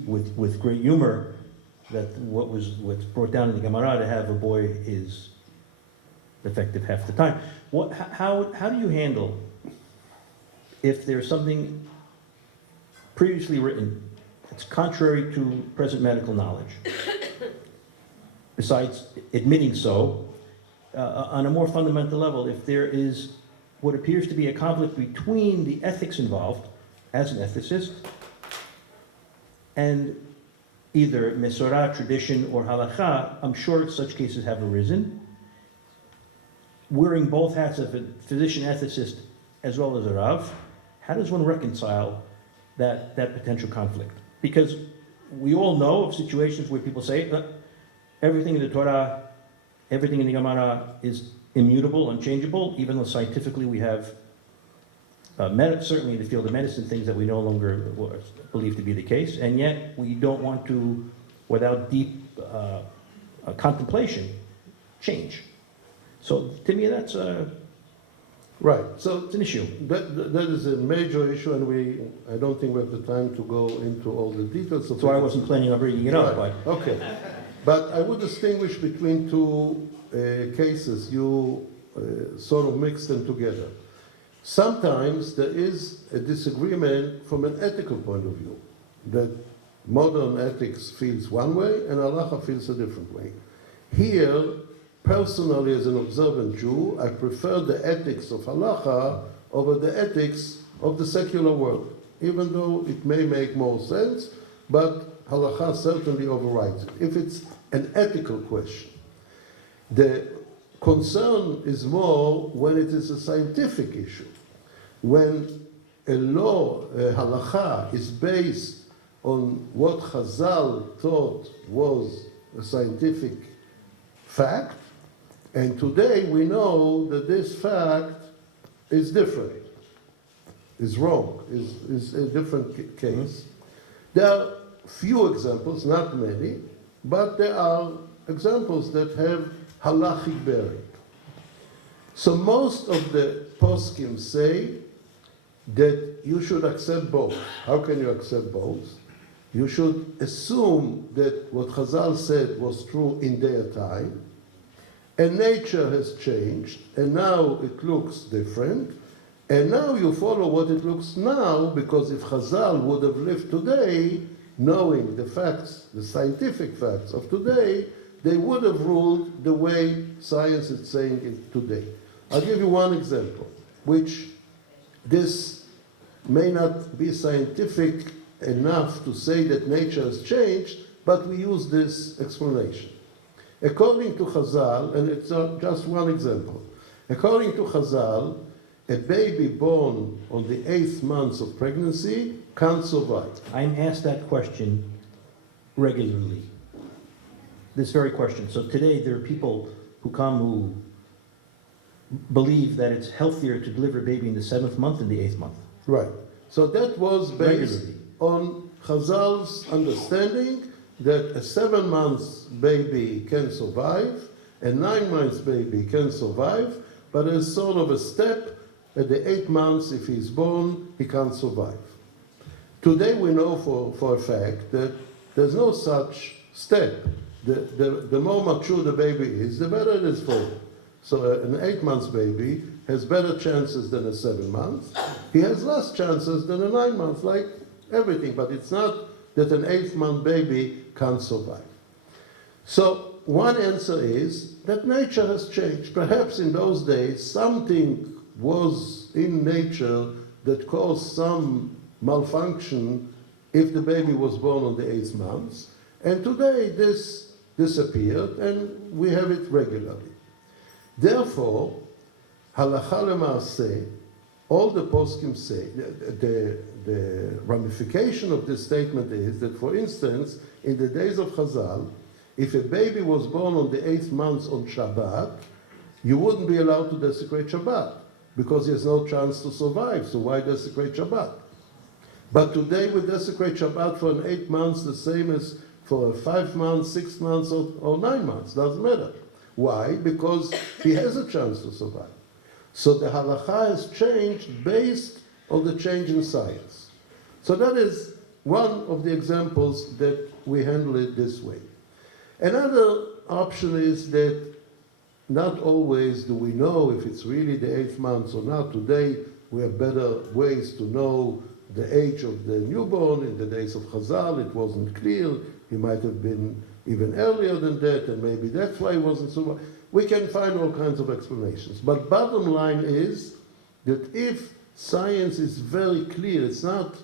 with great humor that what's brought down in the Gemara to have a boy is effective half the time. How do you handle if there's something previously written that's contrary to present medical knowledge? Besides admitting so, on a more fundamental level, if there is what appears to be a conflict between the ethics involved, as an ethicist, and either Mesorah, tradition, or halacha, I'm sure such cases have arisen. Wearing both hats of a physician ethicist as well as a Rav, how does one reconcile that potential conflict? Because we all know of situations where people say, everything in the Torah, everything in the Gemara is immutable, unchangeable, even though scientifically we have, certainly in the field of medicine, things that we no longer believe to be the case, and yet we don't want to, without deep contemplation, change. So to me, that's Right. So it's an issue. that is a major issue, and I don't think we have the time to go into all the details. So I wasn't planning on bringing it up, but Okay. But I would distinguish between 2 cases. You sort of mix them together. Sometimes there is a disagreement from an ethical point of view, that modern ethics feels one way and halacha feels a different way. Here, personally, as an observant Jew, I prefer the ethics of halacha over the ethics of the secular world, even though it may make more sense, but halacha certainly overrides it. If it's an ethical question, the concern is more when it is a scientific issue. When a law, a halacha, is based on what Chazal thought was a scientific fact, and today we know that this fact is different, is wrong, is a different case. There are few examples, not many, but there are examples that have halachic bearing. So most of the poskim say that you should accept both. How can you accept both? You should assume that what Chazal said was true in their time, and nature has changed, and now it looks different, and now you follow what it looks now, because if Chazal would have lived today, knowing the facts, the scientific facts of today, they would have ruled the way science is saying it today. I'll give you one example, which this may not be scientific enough to say that nature has changed, but we use this explanation. According to Chazal, and it's just one example, according to Chazal, a baby born on the 8th month of pregnancy can't survive. I'm asked that question regularly. This very question. So today there are people who come who believe that it's healthier to deliver a baby in the 7th month than the 8th month. Right. So that was based Regularly. on Chazal's understanding that a 7 months baby can survive, a 9 months baby can survive, but as sort of a step, at the 8 months, if he's born, he can't survive. Today we know for a fact that there's no such step. The more mature the baby is, the better it is for him. So an 8 months baby has better chances than a 7 months. He has less chances than a 9 months, like everything, but it's not that an 8th month baby can't survive. So one answer is that nature has changed. Perhaps in those days something was in nature that caused some malfunction if the baby was born on the 8th month. And today this disappeared and we have it regularly. Therefore, halacha lema'aseh, all the poskim say, the ramification of this statement is that, for instance, in the days of Chazal, if a baby was born on the 8th month on Shabbat, you wouldn't be allowed to desecrate Shabbat, because he has no chance to survive, so why desecrate Shabbat? But today we desecrate Shabbat for an 8 months, the same as for a 5 months, 6 months, or 9 months, doesn't matter. Why? Because he has a chance to survive. So the halacha has changed based on the change in science. So that is one of the examples that we handle it this way. Another option is that not always do we know if it's really the 8th month or not. Today we have better ways to know the age of the newborn. In the days of Chazal it wasn't clear. He might have been even earlier than that, and maybe that's why he wasn't so. We can find all kinds of explanations. But bottom line is that if science is very clear, it's not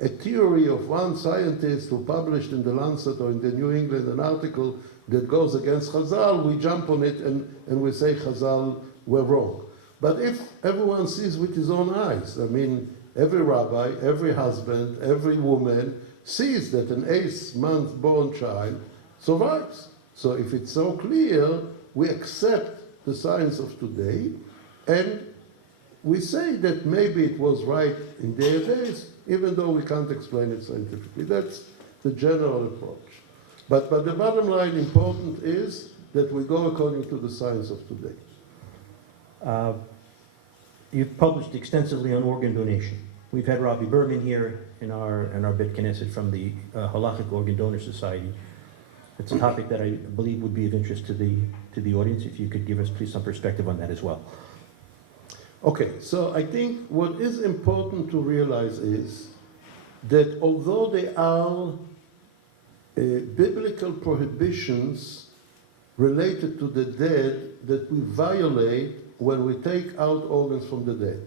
a theory of one scientist who published in the Lancet or in the New England an article that goes against Chazal, we jump on it and we say Chazal were wrong. But if everyone sees with his own eyes, I mean, every rabbi, every husband, every woman sees that an 8th month born child survives. So if it's so clear, we accept the science of today, and we say that maybe it was right in their days, even though we can't explain it scientifically. That's the general approach. But the bottom line important is that we go according to the science of today. You've published extensively on organ donation. We've had Rabbi Berman here in our Bet Knesset from the Halachic Organ Donor Society. It's a topic that I believe would be of interest to the audience. If you could give us, please, some perspective on that as well. Okay, so I think what is important to realize is that although there are biblical prohibitions related to the dead that we violate when we take out organs from the dead.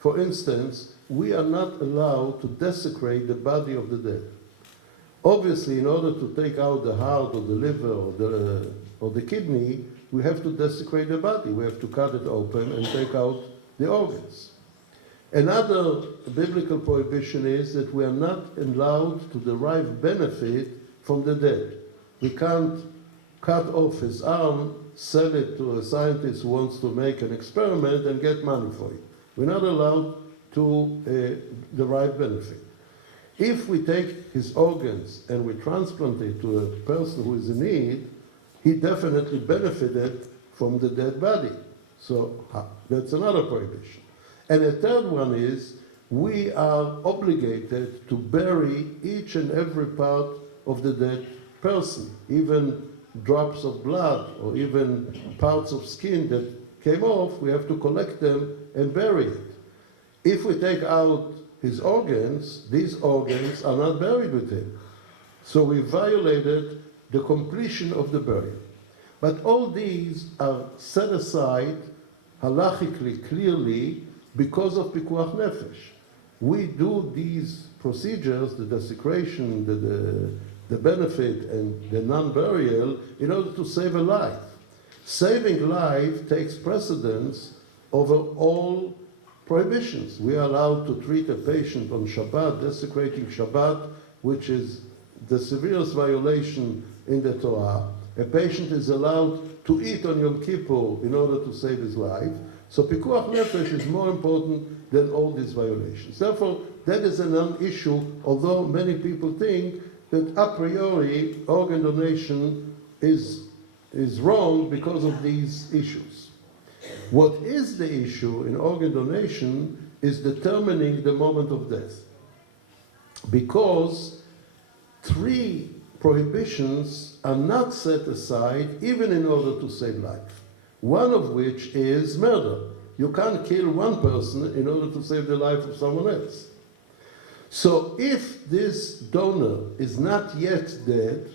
For instance, we are not allowed to desecrate the body of the dead. Obviously, in order to take out the heart or the liver or the kidney, we have to desecrate the body. We have to cut it open and take out the organs. Another biblical prohibition is that we are not allowed to derive benefit from the dead. We can't cut off his arm, sell it to a scientist who wants to make an experiment and get money for it. We're not allowed to derive benefit. If we take his organs and we transplant it to a person who is in need, he definitely benefited from the dead body. So that's another prohibition. And a third one is we are obligated to bury each and every part of the dead person, even drops of blood or even parts of skin that came off, we have to collect them and bury it. If we take out his organs, these organs are not buried with him. So we violated the completion of the burial. But all these are set aside halachically, clearly, because of pikuach nefesh. We do these procedures, the desecration, the benefit, and the non-burial, in order to save a life. Saving life takes precedence over all prohibitions. We are allowed to treat a patient on Shabbat, desecrating Shabbat, which is the severest violation in the Torah. A patient is allowed to eat on Yom Kippur in order to save his life. So pikuach nefesh is more important than all these violations. Therefore, that is a non-issue, although many people think that a priori organ donation is wrong because of these issues. What is the issue in organ donation is determining the moment of death. Because 3 prohibitions are not set aside even in order to save life. One of which is murder. You can't kill one person in order to save the life of someone else. So if this donor is not yet dead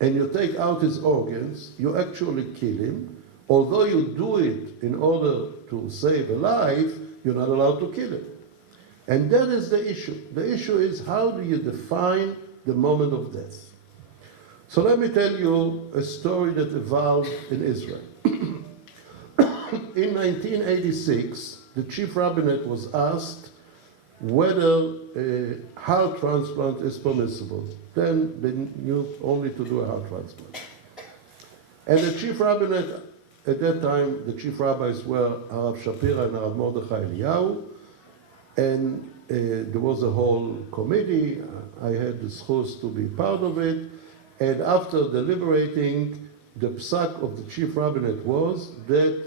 and you take out his organs, you actually kill him. Although you do it in order to save a life, you're not allowed to kill him. And that is the issue. The issue is, how do you define the moment of death? So let me tell you a story that evolved in Israel. In 1986, the chief rabbinate was asked whether a heart transplant is permissible. Then they knew only to do a heart transplant. And the chief rabbinate, at that time, the chief rabbis were Harav Shapira and Harav Mordechai Eliyahu, and there was a whole committee. I had the zchus to be part of it, and after deliberating, the psak of the chief rabbinate was that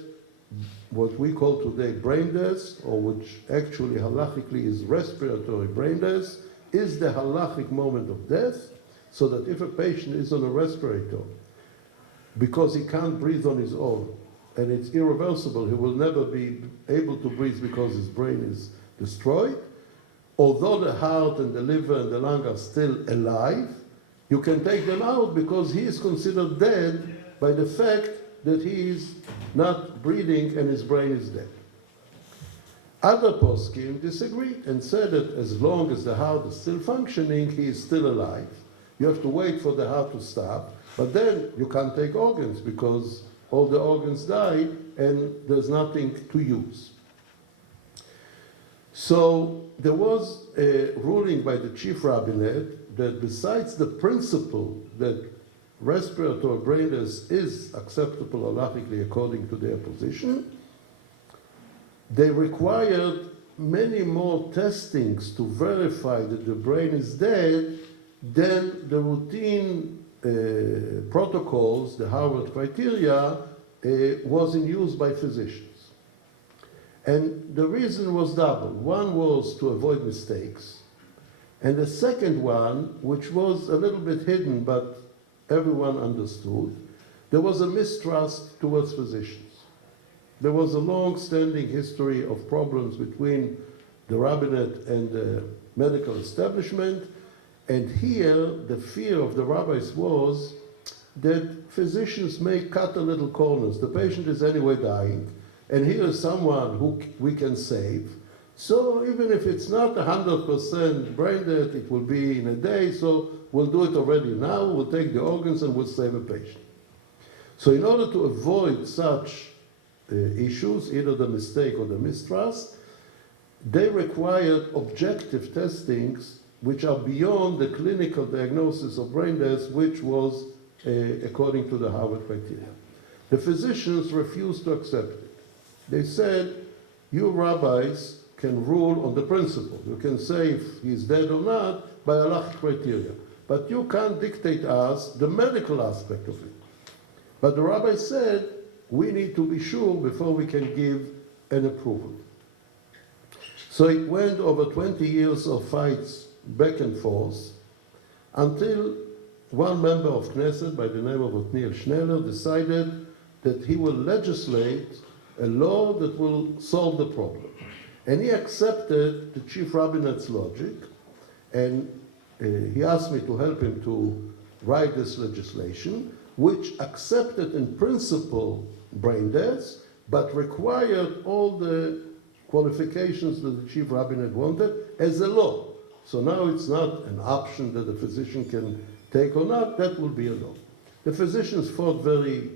what we call today brain death, or which actually halachically is respiratory brain death, is the halachic moment of death, so that if a patient is on a respirator, because he can't breathe on his own, and it's irreversible, he will never be able to breathe because his brain is destroyed, although the heart and the liver and the lung are still alive, you can take them out because he is considered dead by the fact that he is not breathing and his brain is dead. Other poskim disagreed and said that as long as the heart is still functioning, he is still alive. You have to wait for the heart to stop, but then you can't take organs because all the organs die and there's nothing to use. So there was a ruling by the chief rabbinate that besides the principle that respiratory brain death is acceptable halachically according to their position, they required many more testings to verify that the brain is dead than the routine protocols, the Harvard criteria, was in use by physicians. And the reason was double. One was to avoid mistakes, and the second one, which was a little bit hidden but everyone understood, there was a mistrust towards physicians. There was a long-standing history of problems between the rabbinate and the medical establishment, and here the fear of the rabbis was that physicians may cut a little corners. The patient is anyway dying, and here is someone who we can save. So even if it's not 100% brain death, it will be in a day, so we'll do it already now, we'll take the organs and we'll save a patient. So in order to avoid such issues, either the mistake or the mistrust, they required objective testings which are beyond the clinical diagnosis of brain death, which was according to the Harvard criteria. The physicians refused to accept it. They said, you rabbis can rule on the principle. You can say if he's dead or not by halachic criteria. But you can't dictate us the medical aspect of it. But the rabbi said, we need to be sure before we can give an approval. So it went over 20 years of fights back and forth until one member of Knesset by the name of Othniel Schneller decided that he will legislate a law that will solve the problem. And he accepted the chief rabbinet's logic, and he asked me to help him to write this legislation, which accepted in principle brain deaths, but required all the qualifications that the chief rabbinate wanted as a law. So now it's not an option that the physician can take or not, that will be a law. The physicians fought very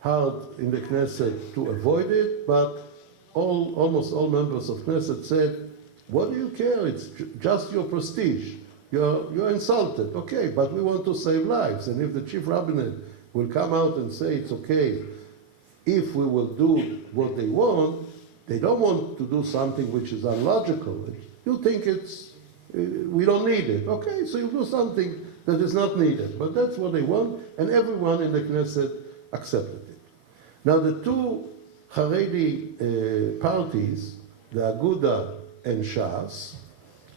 hard in the Knesset to avoid it, but almost all members of Knesset said, what do you care? It's just your prestige. You're insulted. Okay, but we want to save lives. And if the chief rabbinate will come out and say it's okay if we will do what they want, they don't want to do something which is illogical. You think we don't need it. Okay, so you do something that is not needed. But that's what they want, and everyone in the Knesset accepted it. Now the two Haredi parties, the Aguda and Shas,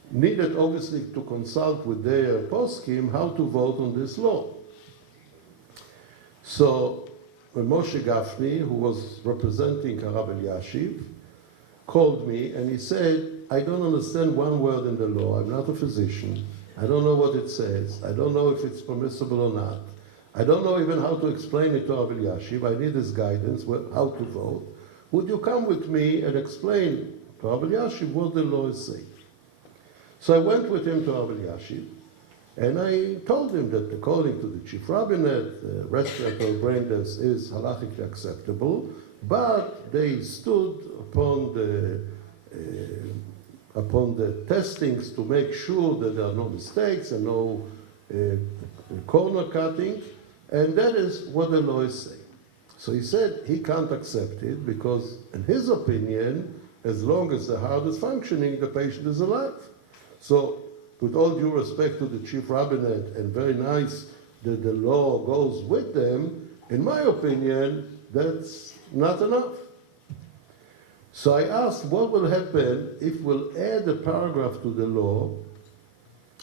needed obviously to consult with their poskim how to vote on this law. So Moshe Gafni, who was representing Harav Elyashiv, called me and he said, I don't understand one word in the law. I'm not a physician. I don't know what it says. I don't know if it's permissible or not. I don't know even how to explain it to Harav Elyashiv. I need his guidance, how to vote. Would you come with me and explain to Harav Elyashiv what the law is saying? So I went with him to Harav Elyashiv, and I told him that according to the chief rabbinate, respiratory brain death is halachically acceptable, but they stood upon the testings to make sure that there are no mistakes and no corner cutting, and that is what the law is saying. So he said he can't accept it because, in his opinion, as long as the heart is functioning, the patient is alive. So, with all due respect to the chief rabbinate, and very nice that the law goes with them, in my opinion, that's not enough. So I asked what will happen if we'll add a paragraph to the law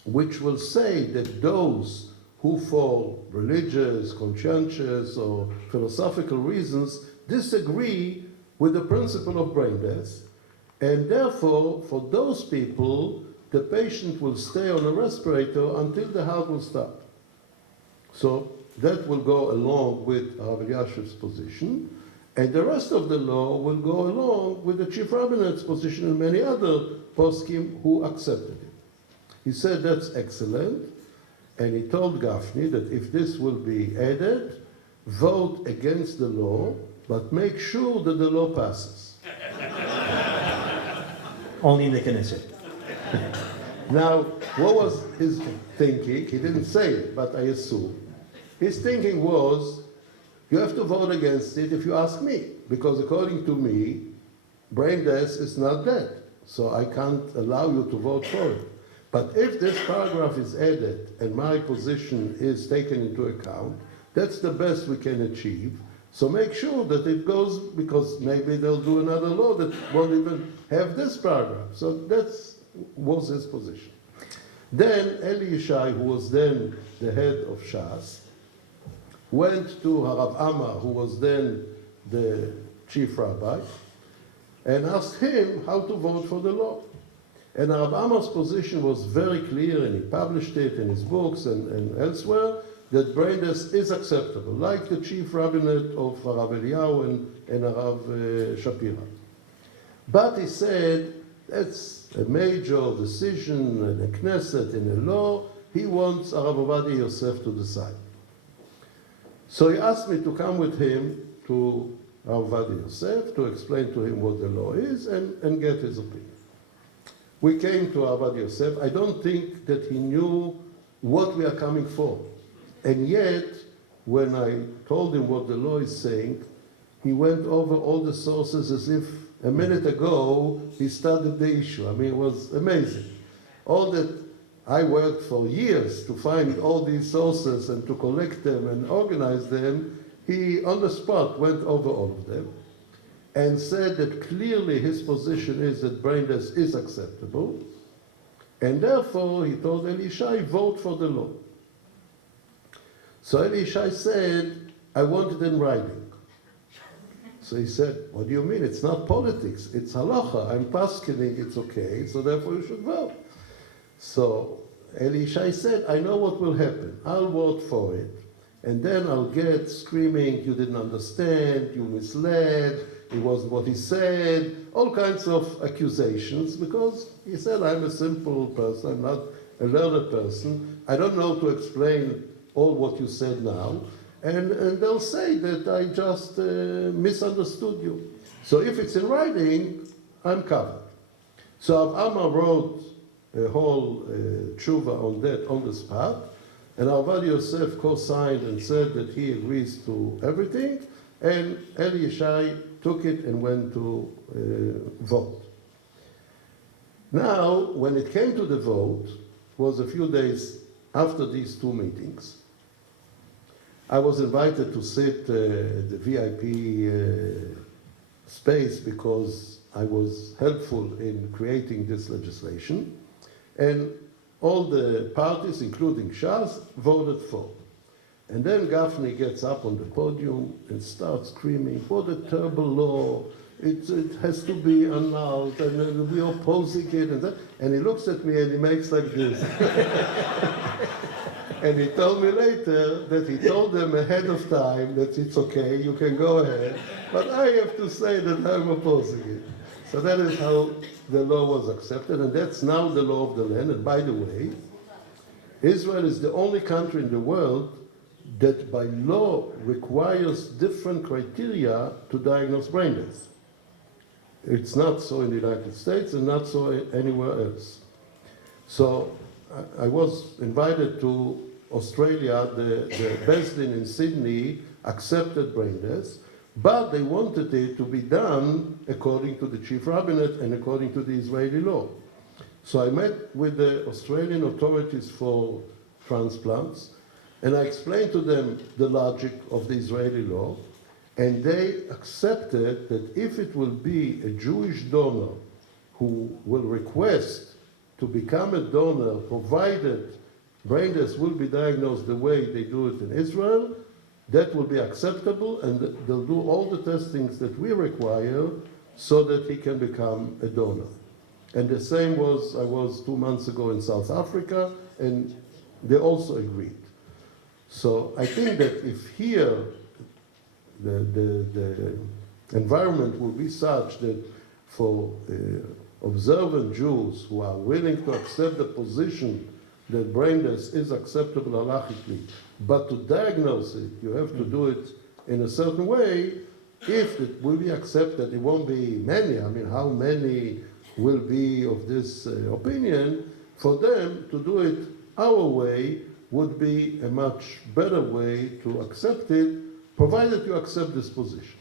which will say that those who for religious, conscientious, or philosophical reasons disagree with the principle of brain death, and therefore for those people the patient will stay on a respirator until the heart will stop. So that will go along with Harav Elyashiv's position, and the rest of the law will go along with the chief rabbinate's position and many other poskim who accepted it. He said that's excellent, and he told Gafni that if this will be added, vote against the law, but make sure that the law passes. Only in the Knesset. Now, what was his thinking? He didn't say it, but I assume. His thinking was, you have to vote against it if you ask me, because according to me, brain death is not dead, so I can't allow you to vote for it. But if this paragraph is added and my position is taken into account, that's the best we can achieve. So make sure that it goes, because maybe they'll do another law that won't even have this paragraph. So that was his position. Then Eli Yishai, who was then the head of Shas, went to Harav Amar, who was then the chief rabbi, and asked him how to vote for the law. And Harav Amar's position was very clear, and he published it in his books and elsewhere, that brain death is acceptable, like the chief rabbinate of Harav Eliyahu and Harav Shapira. But he said, that's a major decision in a Knesset, in a law. He wants Harav Ovadia Yosef to decide. So he asked me to come with him to Rabbi Yosef to explain to him what the law is and get his opinion. We came to Rabbi Yosef. I don't think that he knew what we are coming for. And yet, when I told him what the law is saying, he went over all the sources as if a minute ago he studied the issue. I mean, it was amazing. All that I worked for years to find all these sources and to collect them and organize them, he on the spot went over all of them and said that clearly his position is that brainless is acceptable, and therefore he told Eli Yishai, vote for the law. So Eli Yishai said, I want it in writing. So he said, what do you mean? It's not politics, it's halacha. I'm paskening, it's okay, so therefore you should vote. So Eli Yishai said, I know what will happen. I'll vote for it. And then I'll get screaming, you didn't understand, you misled, it wasn't what he said, all kinds of accusations, because he said, I'm a simple person, I'm not a learned person. I don't know to explain all what you said now. And they'll say that I just misunderstood you. So if it's in writing, I'm covered. So Avraham wrote a whole tshuva on that on the spot, and Rabbi Yosef co-signed and said that he agrees to everything, and Eli Yishai took it and went to vote. Now, when it came to the vote, was a few days after these two meetings, I was invited to sit the VIP space because I was helpful in creating this legislation, and all the parties, including Shas, voted for. And then Gafni gets up on the podium and starts screaming, what a terrible law, it has to be annulled, and we're opposing it, and that. And he looks at me and he makes like this. And he told me later that he told them ahead of time that it's okay, you can go ahead, but I have to say that I'm opposing it. So that is how the law was accepted, and that's now the law of the land. And by the way, Israel is the only country in the world that by law requires different criteria to diagnose brain death. It's not so in the United States and not so anywhere else. So I was invited to Australia. The Beth Din in Sydney accepted brain death, but they wanted it to be done according to the chief rabbinate and according to the Israeli law. So I met with the Australian authorities for transplants, and I explained to them the logic of the Israeli law, and they accepted that if it will be a Jewish donor who will request to become a donor, provided brain death will be diagnosed the way they do it in Israel, that will be acceptable, and they'll do all the testings that we require so that he can become a donor. And the same was, I was 2 months ago in South Africa, and they also agreed. So I think that if here the environment will be such that for observant Jews who are willing to accept the position that brain death is acceptable halachically, but to diagnose it, you have to do it in a certain way. If it will be accepted, it won't be many. I mean, how many will be of this opinion? For them to do it our way would be a much better way to accept it, provided you accept this position.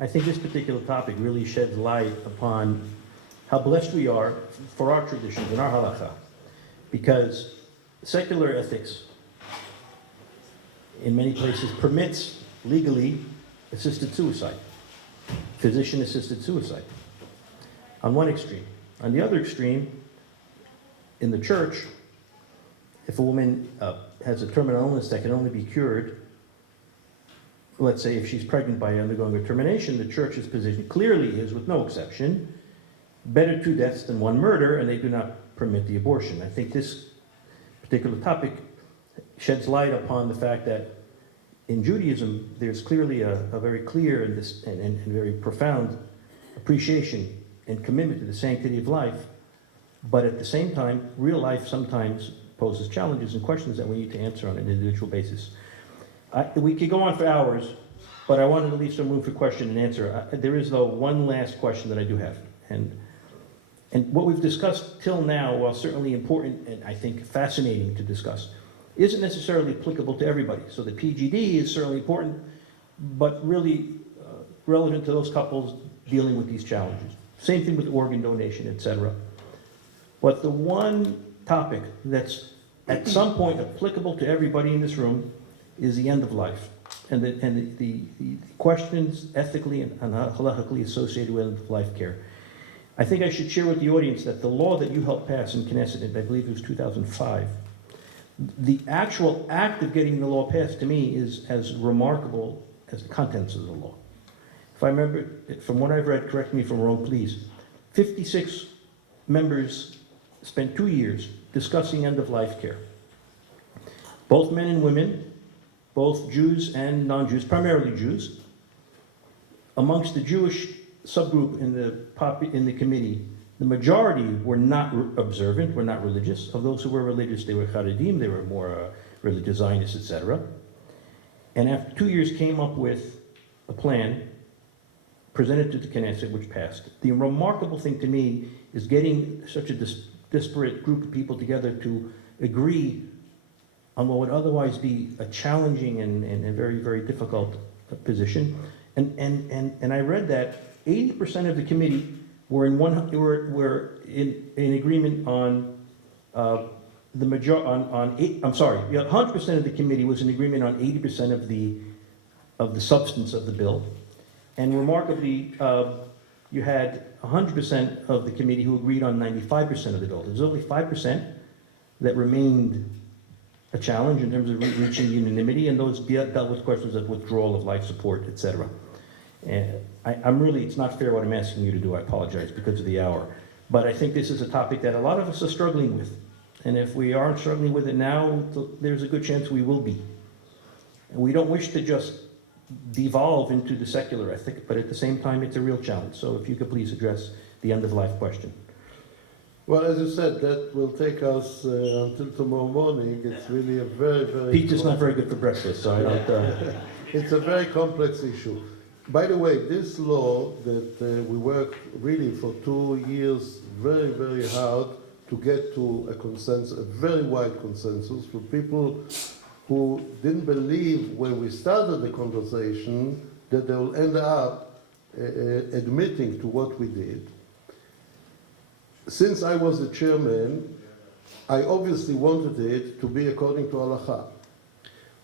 I think this particular topic really sheds light upon how blessed we are for our traditions and our halakha, because secular ethics in many places permits legally assisted suicide, physician-assisted suicide, on one extreme. On the other extreme, in the church, if a woman has a terminal illness that can only be cured, let's say if she's pregnant by undergoing a termination, the church's position clearly is, with no exception, better 2 deaths than 1 murder, and they do not permit the abortion. I think this particular topic sheds light upon the fact that in Judaism, there's clearly a very clear and very profound appreciation and commitment to the sanctity of life, but at the same time, real life sometimes poses challenges and questions that we need to answer on an individual basis. We could go on for hours, but I wanted to leave some room for question and answer. There is, though, one last question that I do have. And what we've discussed till now, while certainly important and I think fascinating to discuss, isn't necessarily applicable to everybody. So the PGD is certainly important, but really relevant to those couples dealing with these challenges. Same thing with organ donation, etc. But the one topic that's at some point applicable to everybody in this room is the end of life, and the questions ethically and halachically associated with end-of-life care. I think I should share with the audience that the law that you helped pass in Knesset, I believe it was 2005, the actual act of getting the law passed to me is as remarkable as the contents of the law. If I remember, from what I've read, correct me if I'm wrong, please, 56 members spent 2 years discussing end-of-life care. Both men and women, both Jews and non-Jews, primarily Jews. Amongst the Jewish subgroup in the committee, the majority were not observant, were not religious. Of those who were religious, they were Haredim, they were more religious Zionists, etc. And after 2 years came up with a plan, presented to the Knesset, which passed. The remarkable thing to me is getting such a disparate group of people together to agree on what would otherwise be a challenging and very, very difficult position. And I read that 80% of the committee were in agreement on 100% of the committee was in agreement on 80% of the substance of the bill. And remarkably, you had 100% of the committee who agreed on 95% of the bill. There's only 5% that remained a challenge in terms of reaching unanimity, and those dealt with questions of withdrawal of life support, etc. And I'm really, it's not fair what I'm asking you to do, I apologize because of the hour. But I think this is a topic that a lot of us are struggling with. And if we aren't struggling with it now, there's a good chance we will be. And we don't wish to just devolve into the secular ethic, but at the same time, it's a real challenge. So if you could please address the end-of-life question. Well, as you said, that will take us until tomorrow morning. It's really a very, very... Pizza's not very good for breakfast, so I don't... It's a very complex issue. By the way, this law that we worked really for 2 years very, very hard to get to a consensus, a very wide consensus for people who didn't believe when we started the conversation that they will end up admitting to what we did. Since I was the chairman, I obviously wanted it to be according to halakha.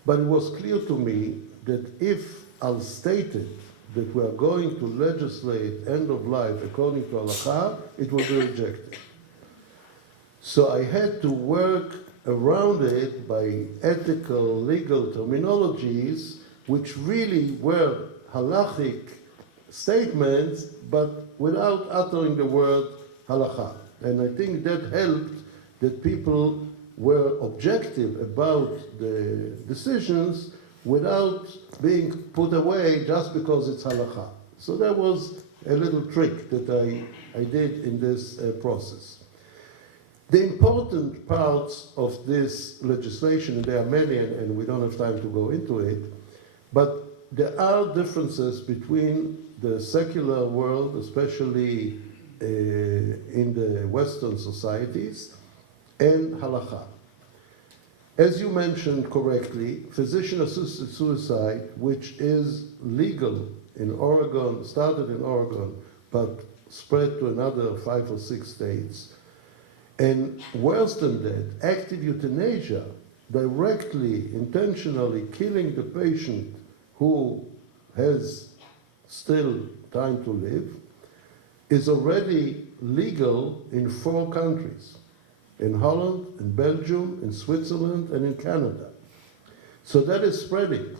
But it was clear to me that if I stated that we are going to legislate end of life according to halakha, it will be rejected. So I had to work around it by ethical, legal terminologies, which really were halachic statements, but without uttering the word halakha. And I think that helped that people were objective about the decisions without being put away just because it's halakha. So that was a little trick that I did in this process. The important parts of this legislation, and there are many, and we don't have time to go into it, but there are differences between the secular world, especially in the Western societies, and halakha. As you mentioned correctly, physician-assisted suicide, which is legal in Oregon, started in Oregon, but spread to another 5 or 6 states, and worse than that, active euthanasia, directly, intentionally killing the patient who has still time to live, is already legal in 4 countries, in Holland, in Belgium, in Switzerland, and in Canada. So that is spreading.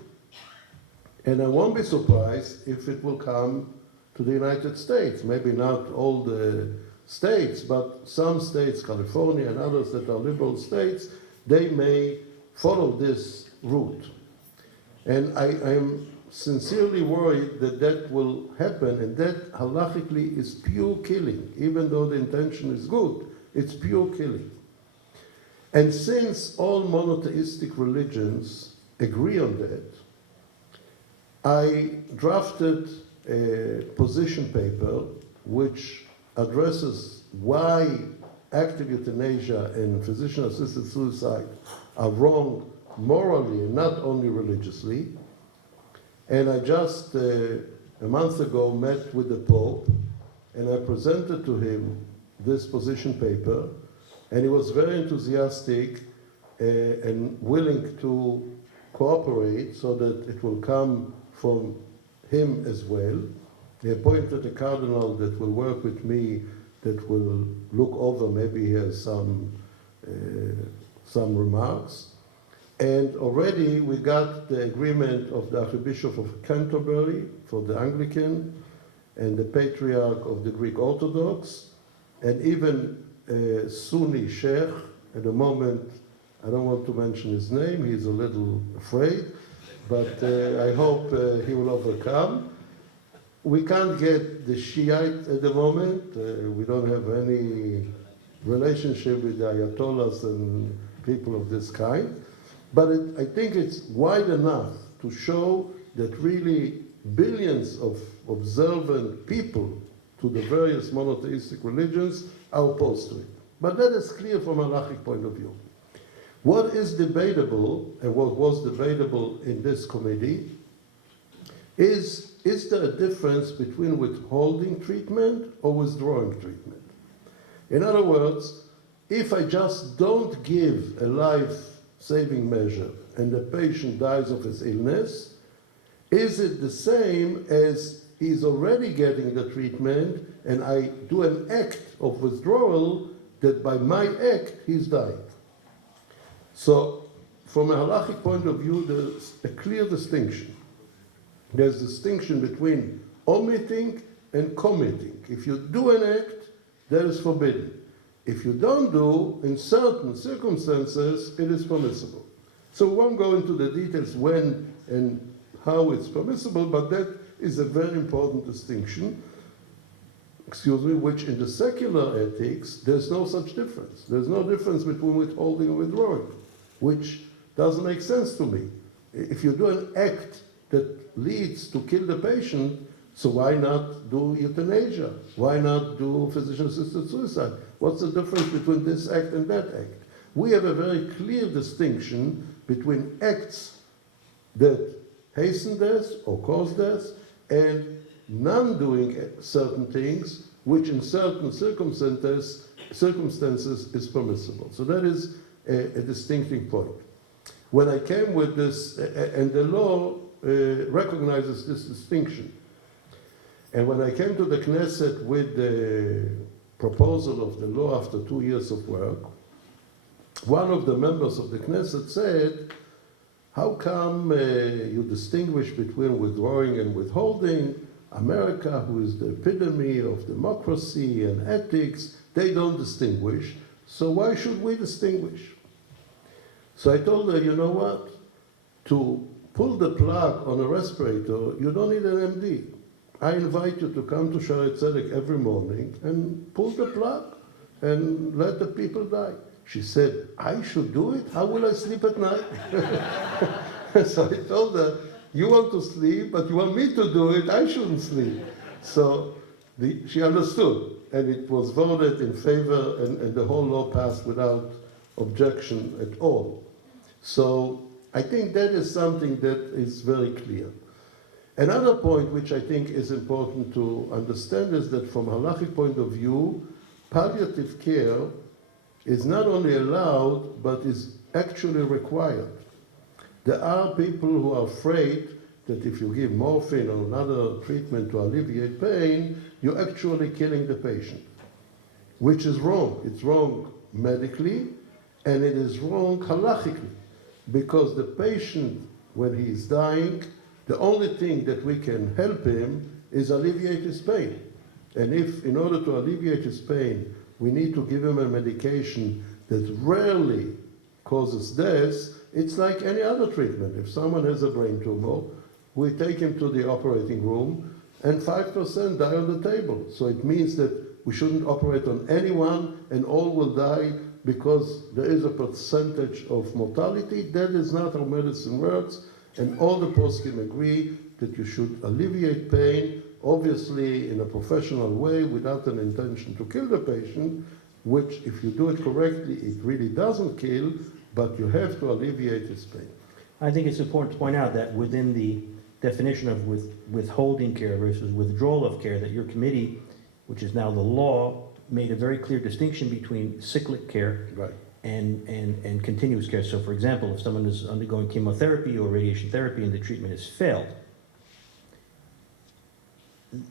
And I won't be surprised if it will come to the United States. Maybe not all the states, but some states, California and others that are liberal states, they may follow this route. And I am sincerely worried that that will happen, and that halachically is pure killing. Even though the intention is good, it's pure killing. And since all monotheistic religions agree on that, I drafted a position paper which addresses why active euthanasia and physician-assisted suicide are wrong morally and not only religiously. And I just a month ago met with the Pope, and I presented to him this position paper, and he was very enthusiastic and willing to cooperate so that it will come from him as well. He appointed a cardinal that will work with me, that will look over, maybe he has some remarks. And already we got the agreement of the Archbishop of Canterbury for the Anglican and the Patriarch of the Greek Orthodox, and even a Sunni Sheikh. At the moment, I don't want to mention his name, he's a little afraid, but I hope he will overcome. We can't get the Shiite at the moment. We don't have any relationship with the Ayatollahs and people of this kind. But I think it's wide enough to show that really billions of observant people to the various monotheistic religions are opposed to it. But that is clear from a halachic point of view. What is debatable, and what was debatable in this committee, is there a difference between withholding treatment or withdrawing treatment? In other words, if I just don't give a life-saving measure and the patient dies of his illness, is it the same as he's already getting the treatment and I do an act of withdrawal that by my act he's dying? So from a halachic point of view, there's a clear distinction. There's a distinction between omitting and committing. If you do an act, that is forbidden. If you don't do, in certain circumstances, it is permissible. So we won't go into the details when and how it's permissible, but that is a very important distinction, which in the secular ethics, there's no such difference. There's no difference between withholding and withdrawing, which doesn't make sense to me. If you do an act that leads to kill the patient, so why not do euthanasia? Why not do physician-assisted suicide? What's the difference between this act and that act? We have a very clear distinction between acts that hasten death or cause death and non-doing certain things, which in certain circumstances is permissible. So that is a distincting point. When I came with this, and the law recognizes this distinction, and when I came to the Knesset with the proposal of the law after 2 years of work, one of the members of the Knesset said, how come you distinguish between withdrawing and withholding? America, who is the epitome of democracy and ethics, they don't distinguish, so why should we distinguish? So I told her, you know what? To pull the plug on a respirator, you don't need an MD. I invite you to come to Shaarei Tzedek every morning and pull the plug and let the people die. She said, I should do it? How will I sleep at night? So I told her, you want to sleep, but you want me to do it, I shouldn't sleep. So she understood, and it was voted in favor, and the whole law passed without objection at all. So I think that is something that is very clear. Another point which I think is important to understand is that from a halachic point of view, palliative care is not only allowed, but is actually required. There are people who are afraid that if you give morphine or another treatment to alleviate pain, you're actually killing the patient, which is wrong. It's wrong medically, and it is wrong halachically, because the patient, when he is dying, the only thing that we can help him is alleviate his pain. And if, in order to alleviate his pain, we need to give him a medication that rarely causes death, it's like any other treatment. If someone has a brain tumor, we take him to the operating room, and 5% die on the table. So it means that we shouldn't operate on anyone, and all will die because there is a percentage of mortality. That is not how medicine works, and all the poskim agree that you should alleviate pain, obviously in a professional way, without an intention to kill the patient, which if you do it correctly, it really doesn't kill, but you have to alleviate his pain. I think it's important to point out that within the definition of withholding care versus withdrawal of care, that your committee, which is now the law, made a very clear distinction between cyclic care Right. and continuous care. So for example, if someone is undergoing chemotherapy or radiation therapy and the treatment has failed,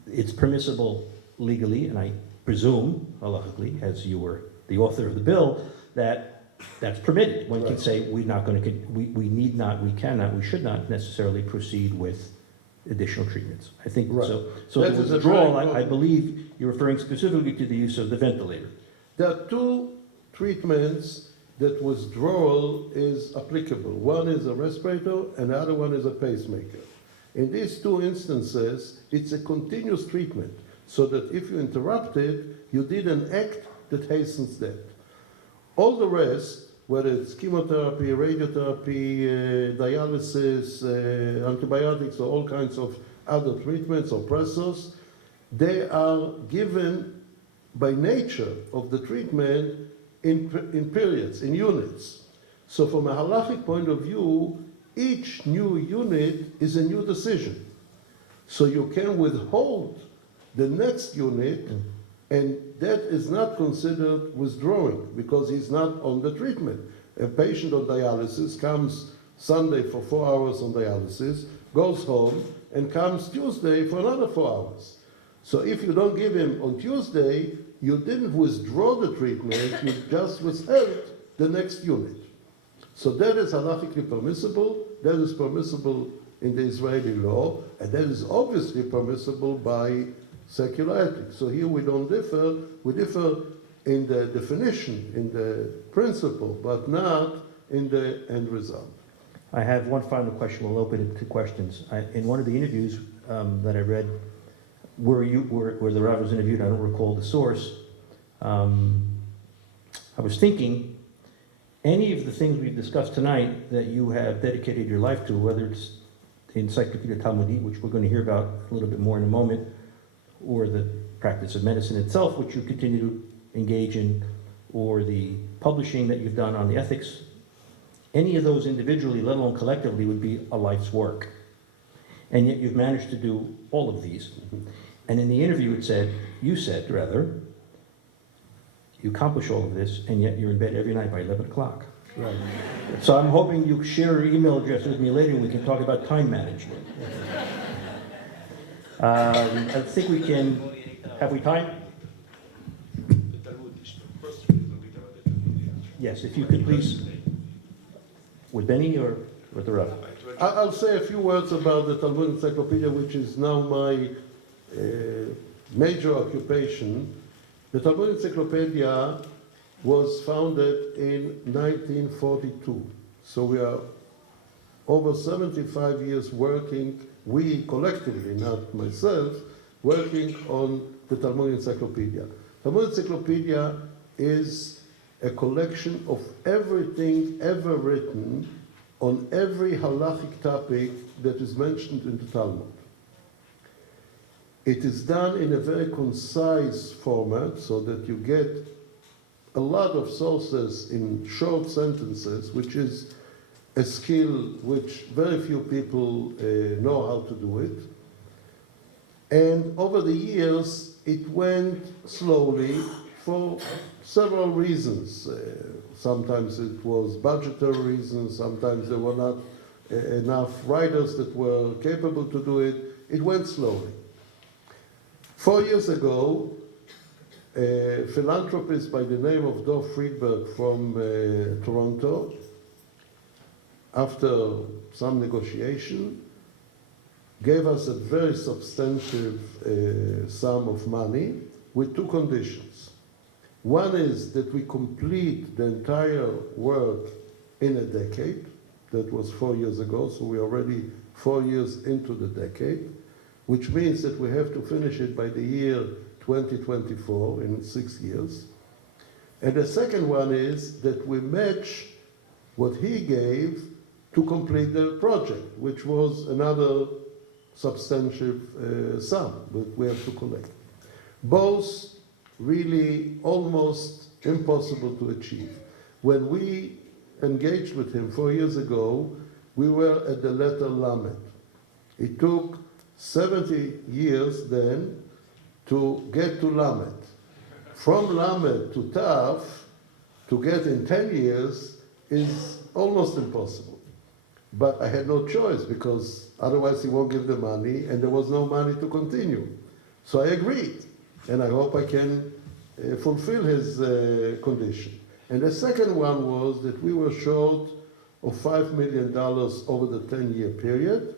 it's permissible legally, and I presume, halachically, as you were the author of the bill, that that's permitted. One can Right. say, we're not going to, we need not, we cannot, we should not necessarily proceed with additional treatments. I think Right. so. So That the is a withdrawal, very I important- believe you're referring specifically to the use of the ventilator. There are two treatments that withdrawal is applicable. One is a respirator and the other one is a pacemaker. In these two instances, it's a continuous treatment, so that if you interrupt it, you did an act that hastens death. All the rest, whether it's chemotherapy, radiotherapy, dialysis, antibiotics, or all kinds of other treatments or pressors, they are given by nature of the treatment in periods, in units. So from a halachic point of view, each new unit is a new decision. So you can withhold the next unit, and that is not considered withdrawing because he's not on the treatment. A patient on dialysis comes Sunday for 4 hours on dialysis, goes home, and comes Tuesday for another 4 hours. So if you don't give him on Tuesday, you didn't withdraw the treatment, you just withheld the next unit. So that is halachically permissible, that is permissible in the Israeli law, and that is obviously permissible by secular ethics. So here we don't differ, we differ in the definition, in the principle, but not in the end result. I have one final question. We'll open it to questions. In one of the interviews that I read, where the Rav was interviewed, I don't recall the source, I was thinking, any of the things we've discussed tonight that you have dedicated your life to, whether it's the Encyclopedia Talmudit, which we're going to hear about a little bit more in a moment, or the practice of medicine itself, which you continue to engage in, or the publishing that you've done on the ethics, any of those individually, let alone collectively, would be a life's work. And yet you've managed to do all of these. And in the interview you said, you accomplish all of this, and yet you're in bed every night by 11 o'clock. Right. So I'm hoping you share your email address with me later and we can talk about time management. I think we can, have we time? Yes, if you could please, with Benny or with the Rav? I'll say a few words about the Talmud Encyclopedia, which is now my major occupation. The Talmud Encyclopedia was founded in 1942. So we are over 75 years working, we collectively, not myself, working on the Talmud Encyclopedia. Talmud Encyclopedia is a collection of everything ever written on every halachic topic that is mentioned in the Talmud. It is done in a very concise format so that you get a lot of sources in short sentences, which is a skill which very few people know how to do it. And over the years, it went slowly for several reasons. Sometimes it was budgetary reasons, sometimes there were not enough writers that were capable to do it. It went slowly. 4 years ago, a philanthropist by the name of Dov Friedberg from Toronto, after some negotiation, gave us a very substantive sum of money with two conditions. One is that we complete the entire work in a decade. That was 4 years ago, so we're already 4 years into the decade, which means that we have to finish it by the year 2024, in 6 years. And the second one is that we match what he gave to complete the project, which was another substantial sum that we have to collect. Both really almost impossible to achieve. When we engaged with him 4 years ago, we were at the letter Lamed. It took 70 years then to get to Lamed. From Lamed to Tav, to get in 10 years is almost impossible. But I had no choice because otherwise he won't give the money and there was no money to continue. So I agreed and I hope I can fulfill his condition. And the second one was that we were short of $5 million over the 10-year period.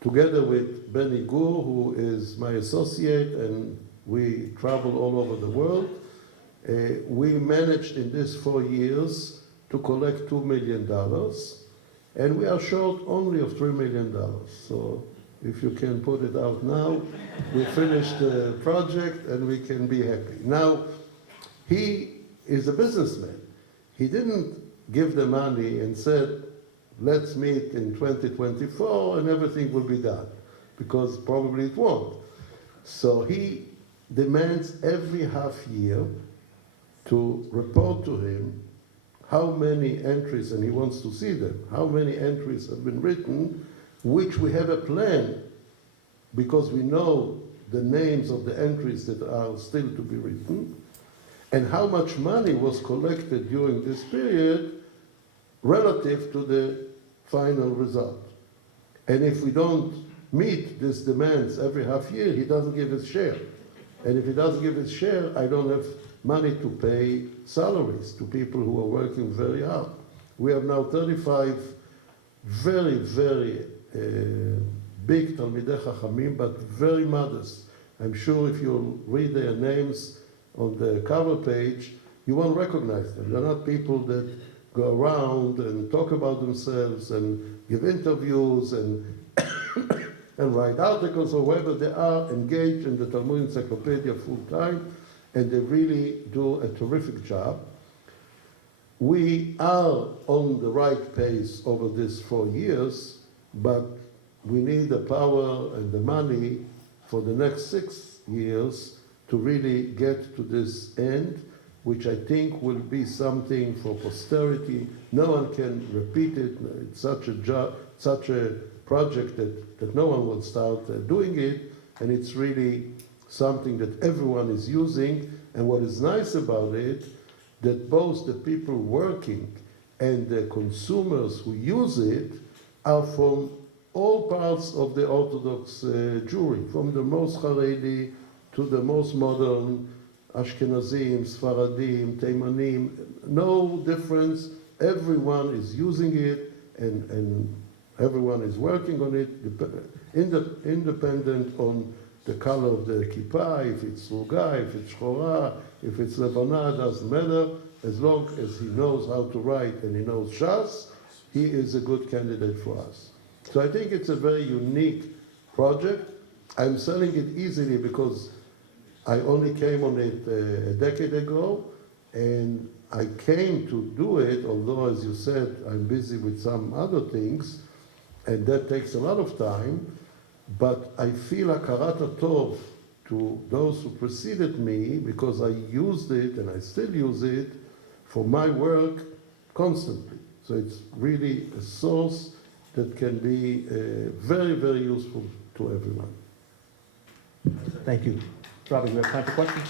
Together with Benny Gur, who is my associate, and we travel all over the world, we managed in these 4 years to collect $2 million, and we are short only of $3 million. So if you can put it out now, we finished the project and we can be happy. Now, he is a businessman. He didn't give the money and said, let's meet in 2024 and everything will be done, because probably it won't. So he demands every half year to report to him how many entries, and he wants to see them, how many entries have been written, which we have a plan, because we know the names of the entries that are still to be written, and how much money was collected during this period relative to the final result. And if we don't meet these demands every half year, he doesn't give his share. And if he doesn't give his share, I don't have money to pay salaries to people who are working very hard. We have now 35 very, very big Talmidei Chachamim, but very modest. I'm sure if you read their names on the cover page, you won't recognize them. They're not people that go around and talk about themselves and give interviews and and write articles or whatever. They are engaged in the Talmud Encyclopedia full time, and they really do a terrific job. We are on the right pace over these 4 years, but we need the power and the money for the next 6 years to really get to this end, which I think will be something for posterity. No one can repeat it. It's such a project that no one will start doing it, and it's really something that everyone is using. And what is nice about it, that both the people working and the consumers who use it are from all parts of the Orthodox Jewry, from the most Haredi to the most modern Ashkenazim, Sfaradim, Teimanim, no difference. Everyone is using it and everyone is working on it, independent on the color of the kippah, if it's Ruga, if it's Shchora, if it's Levana, doesn't matter. As long as he knows how to write and he knows Shas, he is a good candidate for us. So I think it's a very unique project. I'm selling it easily because I only came on it a decade ago, and I came to do it, although, as you said, I'm busy with some other things, and that takes a lot of time, but I feel hakarat tov to those who preceded me, because I used it, and I still use it, for my work constantly. So it's really a source that can be very, very useful to everyone. Thank you. Rabbi, we have time for questions?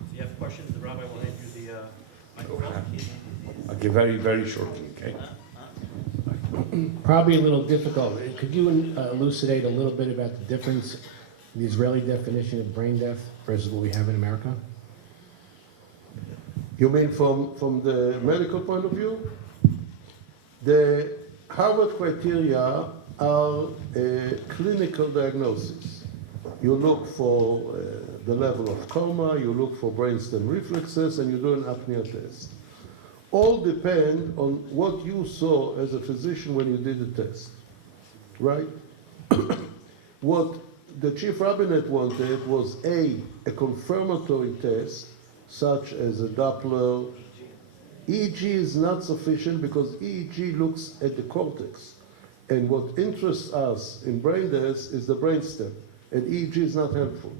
If you have questions, the Rabbi will hand you the microphone. I'll give very, very shortly, okay? Probably a little difficult. Could you elucidate a little bit about the difference, the Israeli definition of brain death versus what we have in America? You mean from the medical point of view? The Harvard criteria are a clinical diagnosis. You look for the level of coma, you look for brainstem reflexes, and you do an apnea test. All depend on what you saw as a physician when you did the test. right? What the chief rabbinate wanted was a confirmatory test, such as a Doppler. EEG is not sufficient because EEG looks at the cortex. And what interests us in brain death is the brainstem, and EEG is not helpful.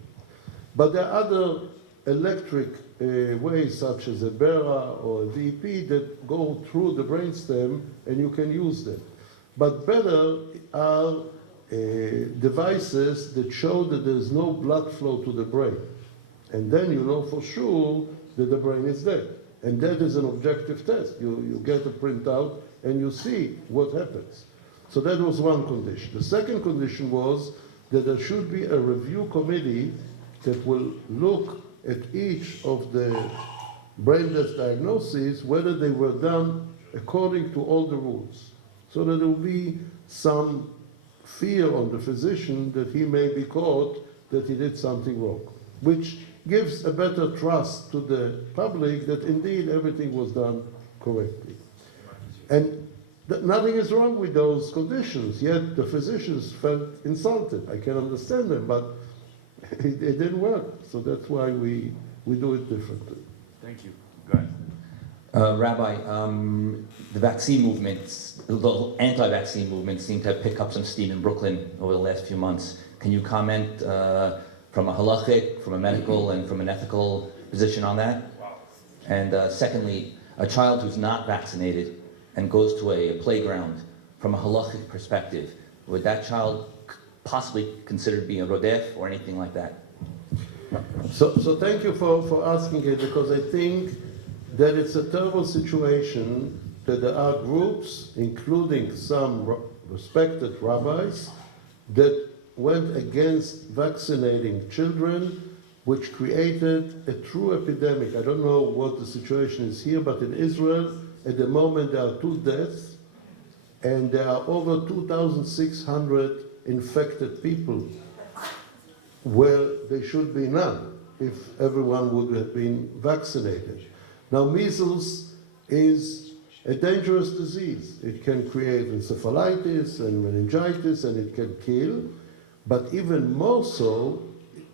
But there are other electric ways, such as a BERA or a VEP, that go through the brainstem, and you can use them. But better are devices that show that there is no blood flow to the brain. And then you know for sure that the brain is dead. And that is an objective test. You get a printout and you see what happens. So that was one condition. The second condition was that there should be a review committee that will look at each of the brain death diagnoses, whether they were done according to all the rules. So that there will be some fear on the physician that he may be caught that he did something wrong, which gives a better trust to the public that indeed everything was done correctly. And nothing is wrong with those conditions, yet the physicians felt insulted. I can understand them, but it didn't work. So that's why we do it differently. Thank you. Go ahead. Rabbi, the vaccine movements, the anti-vaccine movements seem to have picked up some steam in Brooklyn over the last few months. Can you comment from a halachic, from a medical, and from an ethical position on that? And secondly, a child who's not vaccinated and goes to a playground, from a halachic perspective, would that child possibly considered being a rodef or anything like that? So thank you for asking it, because I think that it's a terrible situation that there are groups, including some respected rabbis, that went against vaccinating children, which created a true epidemic. I don't know what the situation is here, but in Israel, at the moment, there are 2 deaths, and there are over 2,600 infected people, where there should be none if everyone would have been vaccinated. Now, measles is a dangerous disease. It can create encephalitis and meningitis, and it can kill. But even more so,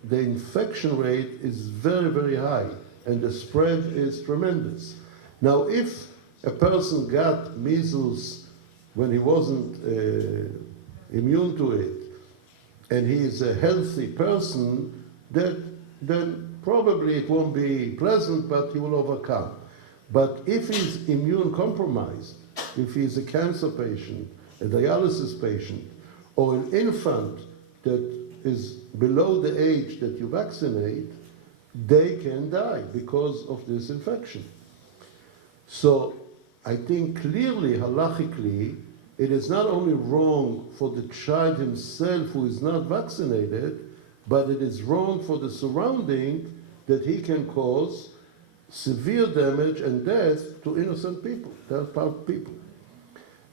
the infection rate is very, very high, and the spread is tremendous. Now, if a person got measles when he wasn't immune to it, and he is a healthy person, then probably it won't be pleasant, but he will overcome. But if he's immune compromised, if he's a cancer patient, a dialysis patient, or an infant that is below the age that you vaccinate, they can die because of this infection. So I think clearly, halachically, it is not only wrong for the child himself who is not vaccinated, but it is wrong for the surrounding that he can cause severe damage and death to innocent people, people.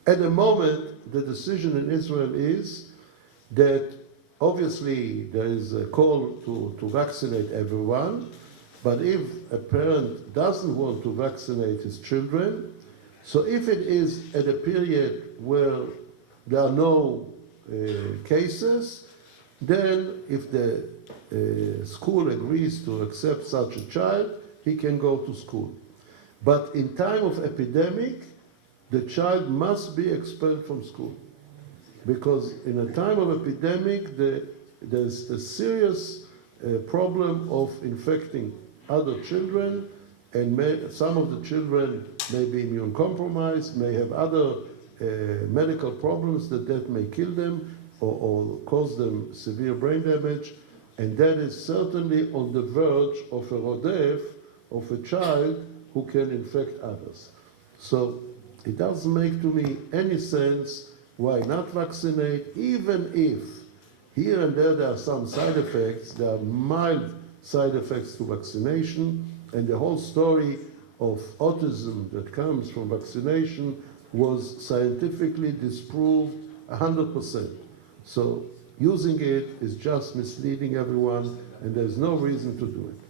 At the moment, the decision in Israel is that obviously there is a call to vaccinate everyone, but if a parent doesn't want to vaccinate his children, so if it is at a period where there are no cases, then if the school agrees to accept such a child, he can go to school. But in time of epidemic, the child must be expelled from school. Because in a time of epidemic, there's a serious problem of infecting other children, and some of the children may be immune compromised, may have other medical problems that may kill them or cause them severe brain damage, and that is certainly on the verge of a rodef, of a child who can infect others. So it doesn't make to me any sense why not vaccinate, even if here and there are some side effects, there are mild side effects to vaccination, and the whole story of autism that comes from vaccination was scientifically disproved 100%. So using it is just misleading everyone, and there's no reason to do it.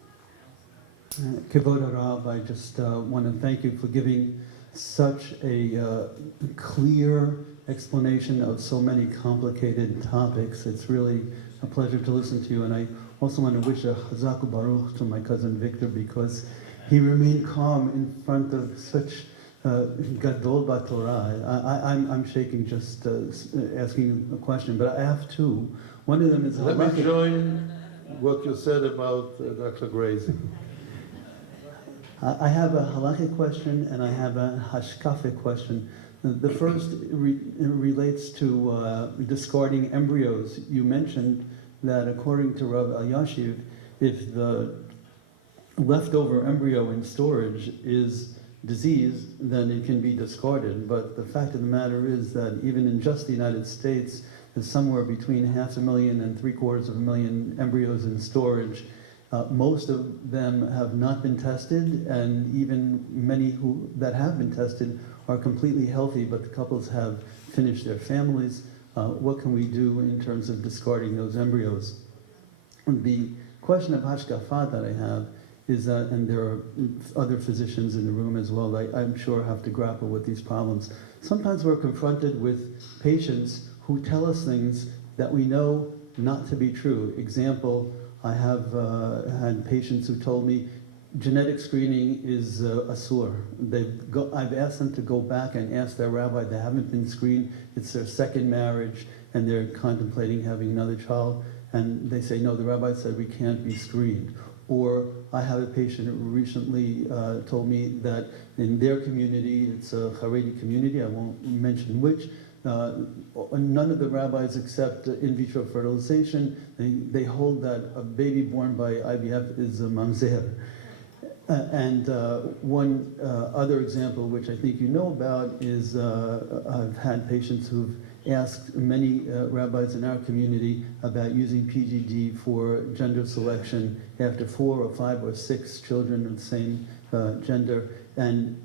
Kavod Harav, I just want to thank you for giving such a clear explanation of so many complicated topics. It's really a pleasure to listen to you, and I also want to wish a Chazak Baruch to my cousin Victor, because he remained calm in front of such Gadol Torah. I'm shaking just asking a question, but I have two. One of them is Let me join what you said about Dr. Gracie. I have a halachic question and I have a hashkafic question. The first relates to discarding embryos. You mentioned that according to Rav Elyashiv, if the leftover embryo in storage is diseased, then it can be discarded. But the fact of the matter is that even in just the United States, there's somewhere between 500,000 and 750,000 embryos in storage. Most of them have not been tested, and even many that have been tested are completely healthy, but the couples have finished their families. What can we do in terms of discarding those embryos? The question of hashkafa that I have is that, and there are other physicians in the room as well, I'm sure have to grapple with these problems. Sometimes we're confronted with patients who tell us things that we know not to be true. Example, I have had patients who told me genetic screening is asur. I've asked them to go back and ask their rabbi. They haven't been screened. It's their second marriage, and they're contemplating having another child. And they say, no, the rabbi said we can't be screened. Or I had a patient who recently told me that in their community, it's a Haredi community, I won't mention which, none of the rabbis accept in vitro fertilization. They hold that a baby born by IVF is a mamzer. And one other example, which I think you know about, is I've had patients who've asked many rabbis in our community about using PGD for gender selection after 4 or 5 or 6 children of the same gender. And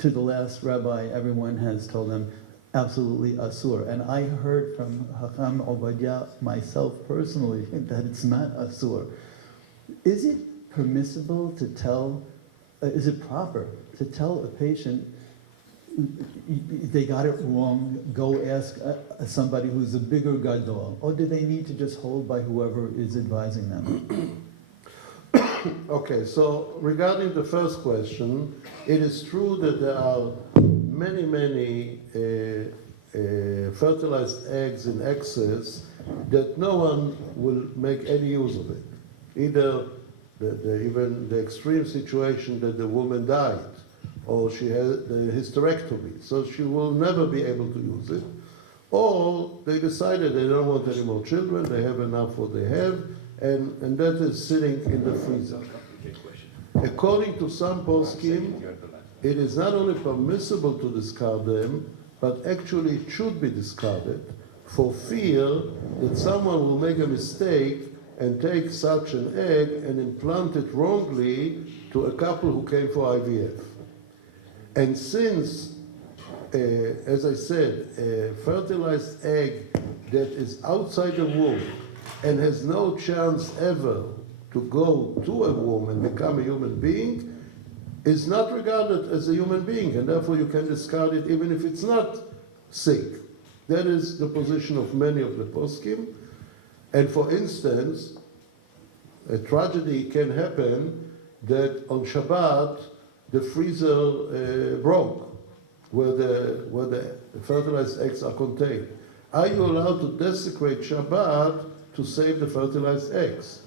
to the last rabbi, everyone has told them, absolutely asur. And I heard from Hacham Obadiah myself personally that it's not asur. Is it permissible to tell, is it proper to tell a patient they got it wrong, go ask somebody who's a bigger gadol, or do they need to just hold by whoever is advising them? Okay, so regarding the first question, it is true that there are many fertilized eggs in excess that no one will make any use of it. Either even the extreme situation that the woman died, or she had the hysterectomy, so she will never be able to use it. Or they decided they don't want any more children, they have enough what they have, and that is sitting in the freezer. According to some poskim, it is not only permissible to discard them, but actually it should be discarded for fear that someone will make a mistake and take such an egg and implant it wrongly to a couple who came for IVF. And since, as I said, a fertilized egg that is outside the womb and has no chance ever to go to a womb and become a human being, is not regarded as a human being, and therefore you can discard it even if it's not sick. That is the position of many of the poskim. And for instance, a tragedy can happen that on Shabbat the freezer broke where the fertilized eggs are contained. Are you allowed to desecrate Shabbat to save the fertilized eggs?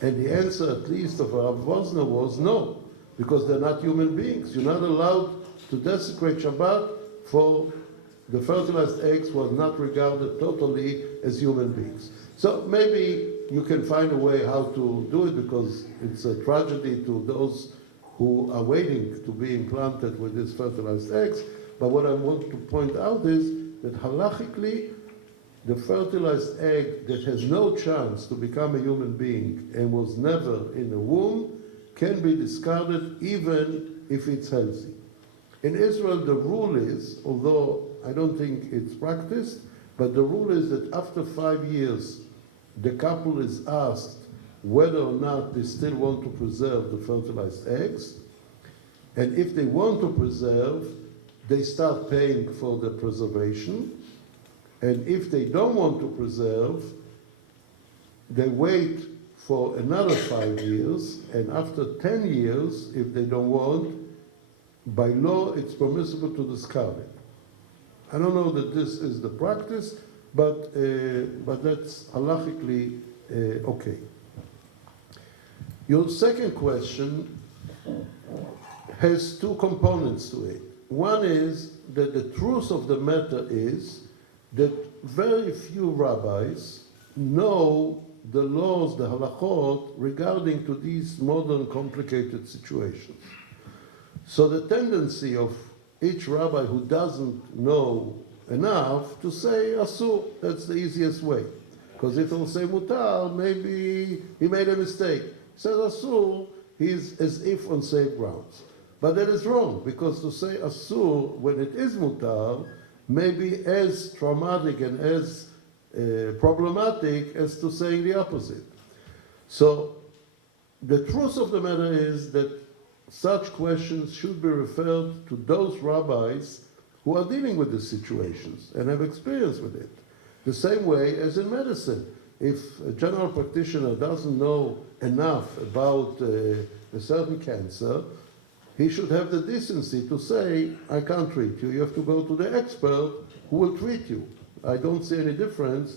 And the answer, at least of Rav Wozner, was no, because they're not human beings. You're not allowed to desecrate Shabbat, for the fertilized eggs were not regarded totally as human beings. So maybe you can find a way how to do it, because it's a tragedy to those who are waiting to be implanted with these fertilized eggs. But what I want to point out is that halachically, the fertilized egg that has no chance to become a human being and was never in a womb can be discarded even if it's healthy. In Israel, the rule is, although I don't think it's practiced, but the rule is that after 5 years, the couple is asked whether or not they still want to preserve the fertilized eggs. And if they want to preserve, they start paying for the preservation, and if they don't want to preserve, they wait for another 5 years, and after 10 years, if they don't want, by law, it's permissible to discard it. I don't know that this is the practice, but that's halachically okay. Your second question has two components to it. One is that the truth of the matter is that very few rabbis know the laws, the halachot, regarding to these modern complicated situations. So the tendency of each rabbi who doesn't know enough to say asur, that's the easiest way. Because if he'll say mutar, maybe he made a mistake. He says asur, he's as if on safe grounds. But that is wrong, because to say asur when it is mutar may be as traumatic and as problematic as to saying the opposite. So the truth of the matter is that such questions should be referred to those rabbis who are dealing with these situations and have experience with it. The same way as in medicine. If a general practitioner doesn't know enough about a certain cancer, he should have the decency to say, I can't treat you. You have to go to the expert who will treat you. I don't see any difference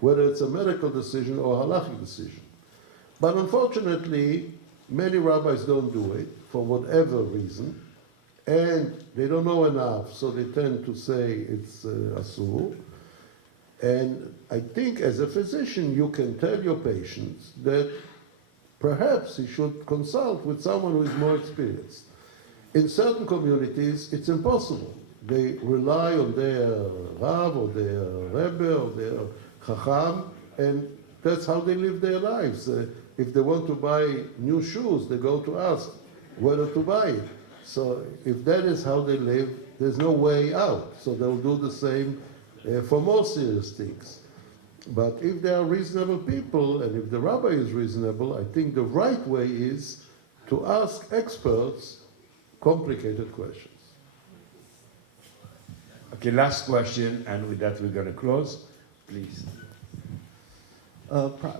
whether it's a medical decision or a halachic decision. But unfortunately, many rabbis don't do it for whatever reason, and they don't know enough, so they tend to say it's asur. And I think as a physician, you can tell your patients that perhaps he should consult with someone who is more experienced. In certain communities, it's impossible. They rely on their Rav or their Rebbe or their Chacham, and that's how they live their lives. If they want to buy new shoes, they go to ask whether to buy it. So if that is how they live, there's no way out. So they'll do the same for more serious things. But if they are reasonable people, and if the rabbi is reasonable, I think the right way is to ask experts complicated questions. Okay, last question, and with that we're going to close. Please.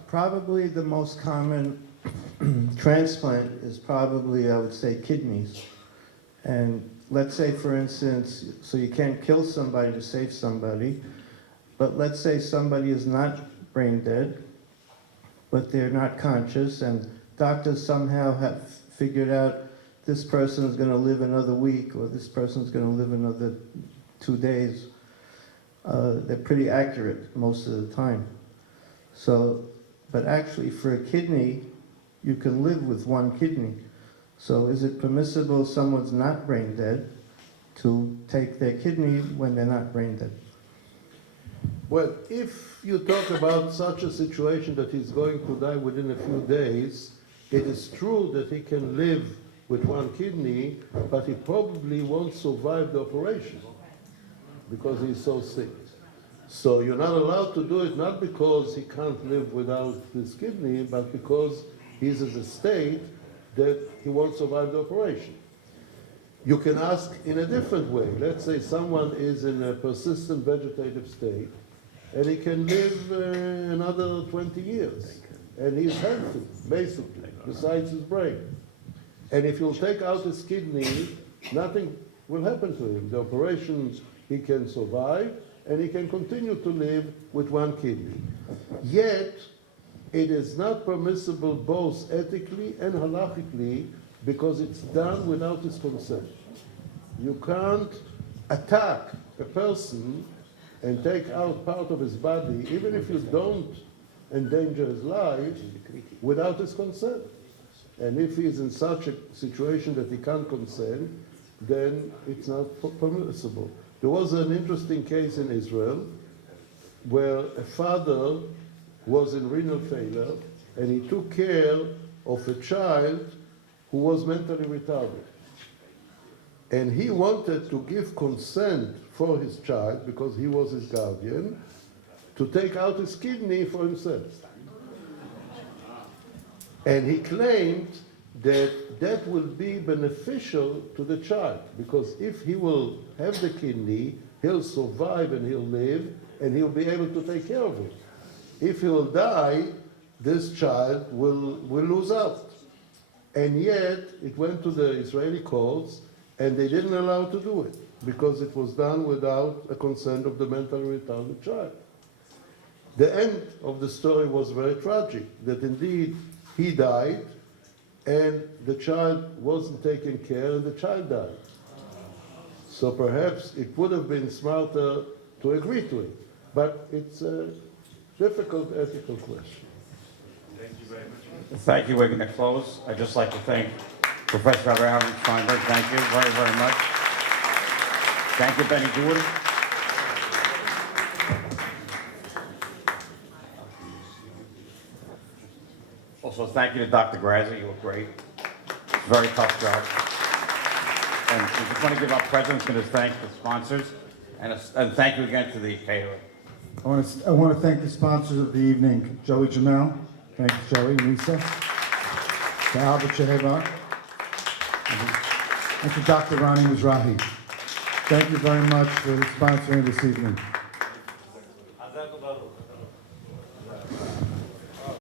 Probably the most common transplant is probably, I would say, kidneys. And let's say, for instance, so you can't kill somebody to save somebody, but let's say somebody is not brain dead, but they're not conscious, and doctors somehow have figured out this person is going to live another week, or this person is going to live another 2 days. They're pretty accurate most of the time. So, but actually for a kidney, you can live with one kidney. So is it permissible if someone's not brain dead to take their kidney when they're not brain dead? Well, if you talk about such a situation that he's going to die within a few days, it is true that he can live with one kidney, but he probably won't survive the operation because he's so sick. So you're not allowed to do it, not because he can't live without his kidney, but because he's in a state that he won't survive the operation. You can ask in a different way. Let's say someone is in a persistent vegetative state, and he can live another 20 years, and he's healthy, basically, besides his brain. And if you'll take out his kidney, nothing will happen to him. The operation, he can survive, and he can continue to live with one kidney. Yet, it is not permissible both ethically and halachically because it's done without his consent. You can't attack a person and take out part of his body, even if you don't endanger his life, without his consent. And if he's in such a situation that he can't consent, then it's not permissible. There was an interesting case in Israel where a father was in renal failure and he took care of a child who was mentally retarded. And he wanted to give consent for his child, because he was his guardian, to take out his kidney for himself. And he claimed that will be beneficial to the child, because if he will have the kidney, he'll survive and he'll live, and he'll be able to take care of it. If he will die, this child will lose out. And yet, it went to the Israeli courts, and they didn't allow to do it, because it was done without a consent of the mentally retarded child. The end of the story was very tragic, that indeed he died, and the child wasn't taken care, and the child died. So perhaps it would have been smarter to agree to it, but it's a difficult ethical question. Thank you. We're going to close. I'd just like to thank Professor Avraham Steinberg. Thank you very, very much. Thank you, Benny Jordan. Also, thank you to Dr. Grazzi. You look great. It's a very tough job. And we just want to give our president's going to thank the sponsors, and thank you again to the caterer. I want to thank the sponsors of the evening, Joey Jamel. Thank you, Joey, Lisa. To Albert Shehevar. And to Dr. Ronnie Mizrahi. Thank you very much for sponsoring this evening.